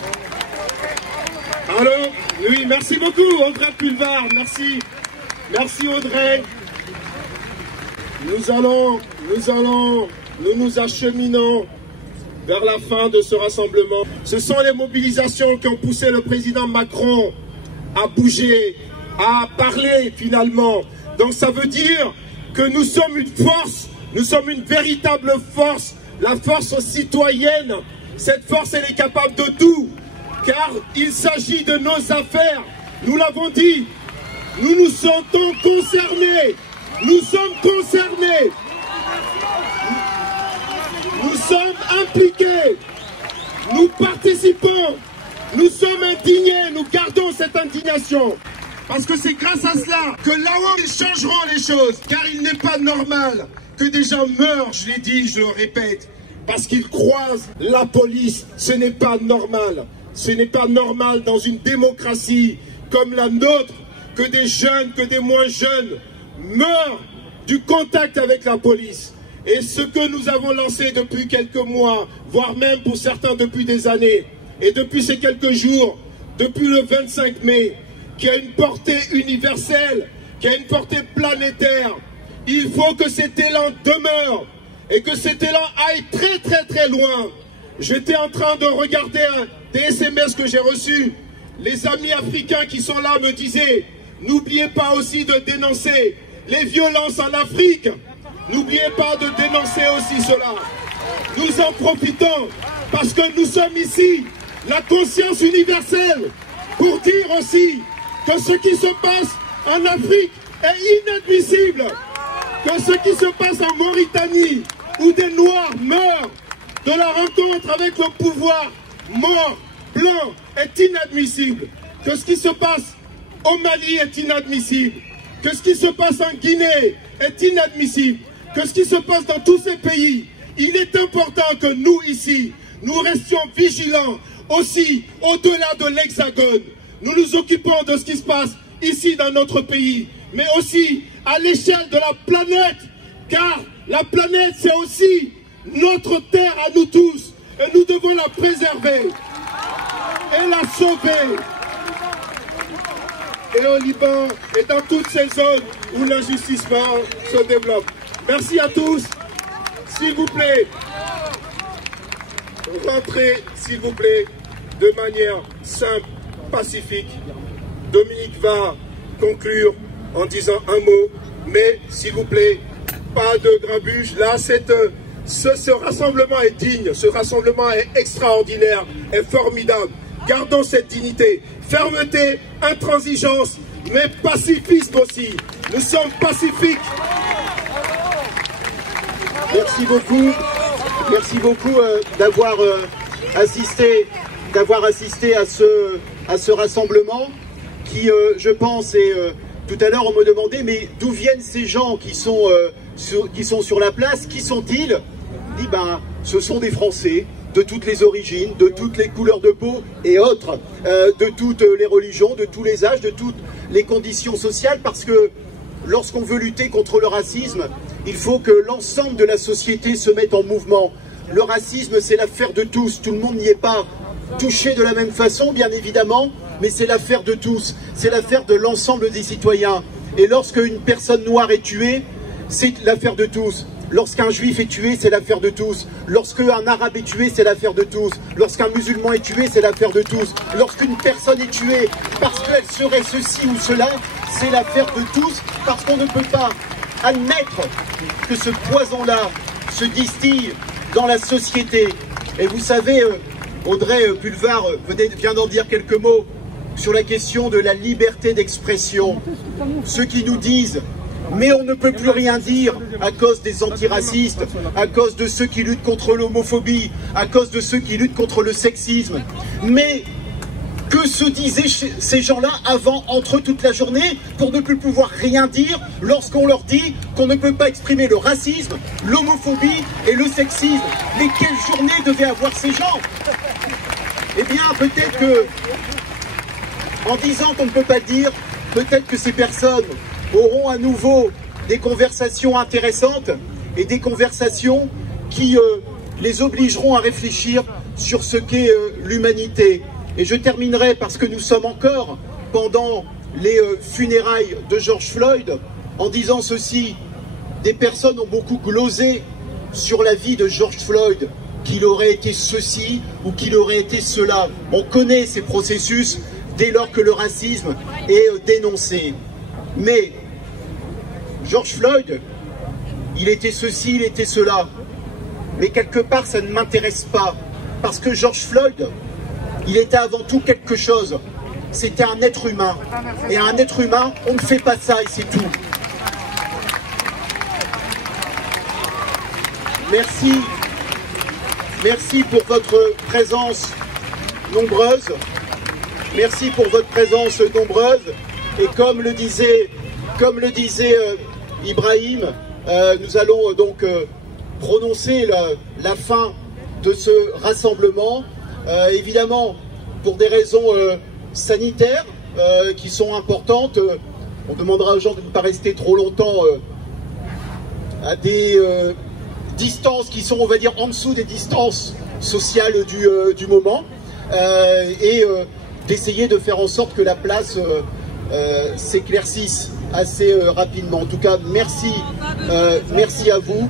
Alors, oui, merci beaucoup Audrey Pulvar, merci. Merci Audrey. Nous nous acheminons vers la fin de ce rassemblement. Ce sont les mobilisations qui ont poussé le président Macron à bouger, à parler finalement. Donc ça veut dire que nous sommes une force, nous sommes une véritable force, la force citoyenne. Cette force, elle est capable de tout, car il s'agit de nos affaires. Nous l'avons dit, nous nous sentons concernés, nous sommes concernés, nous sommes impliqués, nous participons, nous sommes indignés, nous gardons cette indignation. Parce que c'est grâce à cela que là-haut, ils changeront les choses. Car il n'est pas normal que des gens meurent, je l'ai dit, je le répète, parce qu'ils croisent la police. Ce n'est pas normal. Ce n'est pas normal dans une démocratie comme la nôtre que des jeunes, que des moins jeunes meurent du contact avec la police. Et ce que nous avons lancé depuis quelques mois, voire même pour certains depuis des années, et depuis ces quelques jours, depuis le 25 mai, qui a une portée universelle, qui a une portée planétaire. Il faut que cet élan demeure et que cet élan aille très très très loin. J'étais en train de regarder des SMS que j'ai reçus. Les amis africains qui sont là me disaient, n'oubliez pas aussi de dénoncer les violences en Afrique. N'oubliez pas de dénoncer aussi cela. Nous en profitons parce que nous sommes ici, la conscience universelle, pour dire aussi que ce qui se passe en Afrique est inadmissible, que ce qui se passe en Mauritanie, où des Noirs meurent de la rencontre avec le pouvoir mort, blanc, est inadmissible, que ce qui se passe au Mali est inadmissible, que ce qui se passe en Guinée est inadmissible, que ce qui se passe dans tous ces pays. Il est important que nous, ici, nous restions vigilants aussi au-delà de l'Hexagone. Nous nous occupons de ce qui se passe ici dans notre pays, mais aussi à l'échelle de la planète, car la planète c'est aussi notre terre à nous tous, et nous devons la préserver et la sauver. Et au Liban et dans toutes ces zones où l'injustice se développe. Merci à tous. S'il vous plaît, rentrez s'il vous plaît de manière simple, pacifique. Dominique va conclure en disant un mot, mais s'il vous plaît, pas de grabuge. Là, ce rassemblement est digne, ce rassemblement est extraordinaire, est formidable. Gardons cette dignité, fermeté, intransigeance, mais pacifisme aussi. Nous sommes pacifiques. Merci beaucoup d'avoir assisté à ce rassemblement qui, je pense, et tout à l'heure on me demandait, mais d'où viennent ces gens qui sont sur la place, qui sont-ils? Je dis, ben, ce sont des Français de toutes les origines, de toutes les couleurs de peau et autres, de toutes les religions, de tous les âges, de toutes les conditions sociales, parce que lorsqu'on veut lutter contre le racisme, il faut que l'ensemble de la société se mette en mouvement. Le racisme, c'est l'affaire de tous, tout le monde n'y est pas touché de la même façon, bien évidemment, mais c'est l'affaire de tous, c'est l'affaire de l'ensemble des citoyens. Et lorsque une personne noire est tuée, c'est l'affaire de tous. Lorsqu'un juif est tué, c'est l'affaire de tous. Lorsqu'un arabe est tué, c'est l'affaire de tous. Lorsqu'un musulman est tué, c'est l'affaire de tous. Lorsqu'une personne est tuée parce qu'elle serait ceci ou cela, c'est l'affaire de tous, parce qu'on ne peut pas admettre que ce poison-là se distille dans la société. Et vous savez, Audrey Pulvar vient d'en dire quelques mots sur la question de la liberté d'expression. Ceux qui nous disent mais on ne peut plus rien dire à cause des antiracistes, à cause de ceux qui luttent contre l'homophobie, à cause de ceux qui luttent contre le sexisme. Mais Que se disaient ces gens-là avant, entre eux, toute la journée, pour ne plus pouvoir rien dire lorsqu'on leur dit qu'on ne peut pas exprimer le racisme, l'homophobie et le sexisme? Mais quelle journée devaient avoir ces gens? Eh bien, peut-être que, en disant qu'on ne peut pas le dire, peut-être que ces personnes auront à nouveau des conversations intéressantes et des conversations qui les obligeront à réfléchir sur ce qu'est l'humanité. Et je terminerai parce que nous sommes encore pendant les funérailles de George Floyd en disant ceci. Des personnes ont beaucoup glosé sur la vie de George Floyd, qu'il aurait été ceci ou qu'il aurait été cela. On connaît ces processus dès lors que le racisme est dénoncé. Mais George Floyd, il était ceci, il était cela. Mais quelque part, ça ne m'intéresse pas. Parce que George Floyd, il était avant tout quelque chose. C'était un être humain. Et à un être humain, on ne fait pas ça et c'est tout. Merci. Merci pour votre présence nombreuse. Merci pour votre présence nombreuse. Et comme le disait Ibrahim, nous allons donc prononcer la fin de ce rassemblement. Évidemment, pour des raisons sanitaires qui sont importantes, on demandera aux gens de ne pas rester trop longtemps à des distances qui sont, on va dire, en dessous des distances sociales du moment, et d'essayer de faire en sorte que la place s'éclaircisse assez rapidement. En tout cas, merci à vous.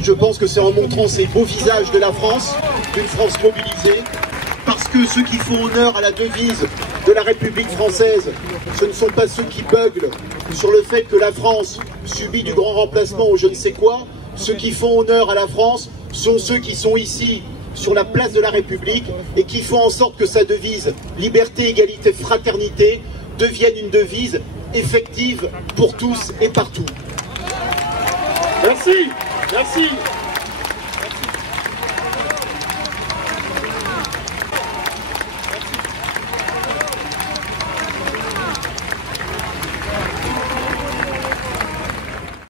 Je pense que c'est en montrant ces beaux visages de la France, d'une France mobilisée, parce que ceux qui font honneur à la devise de la République française, ce ne sont pas ceux qui beuglent sur le fait que la France subit du grand remplacement ou je ne sais quoi. Ceux qui font honneur à la France sont ceux qui sont ici, sur la place de la République, et qui font en sorte que sa devise liberté, égalité, fraternité devienne une devise effective pour tous et partout. Merci, merci.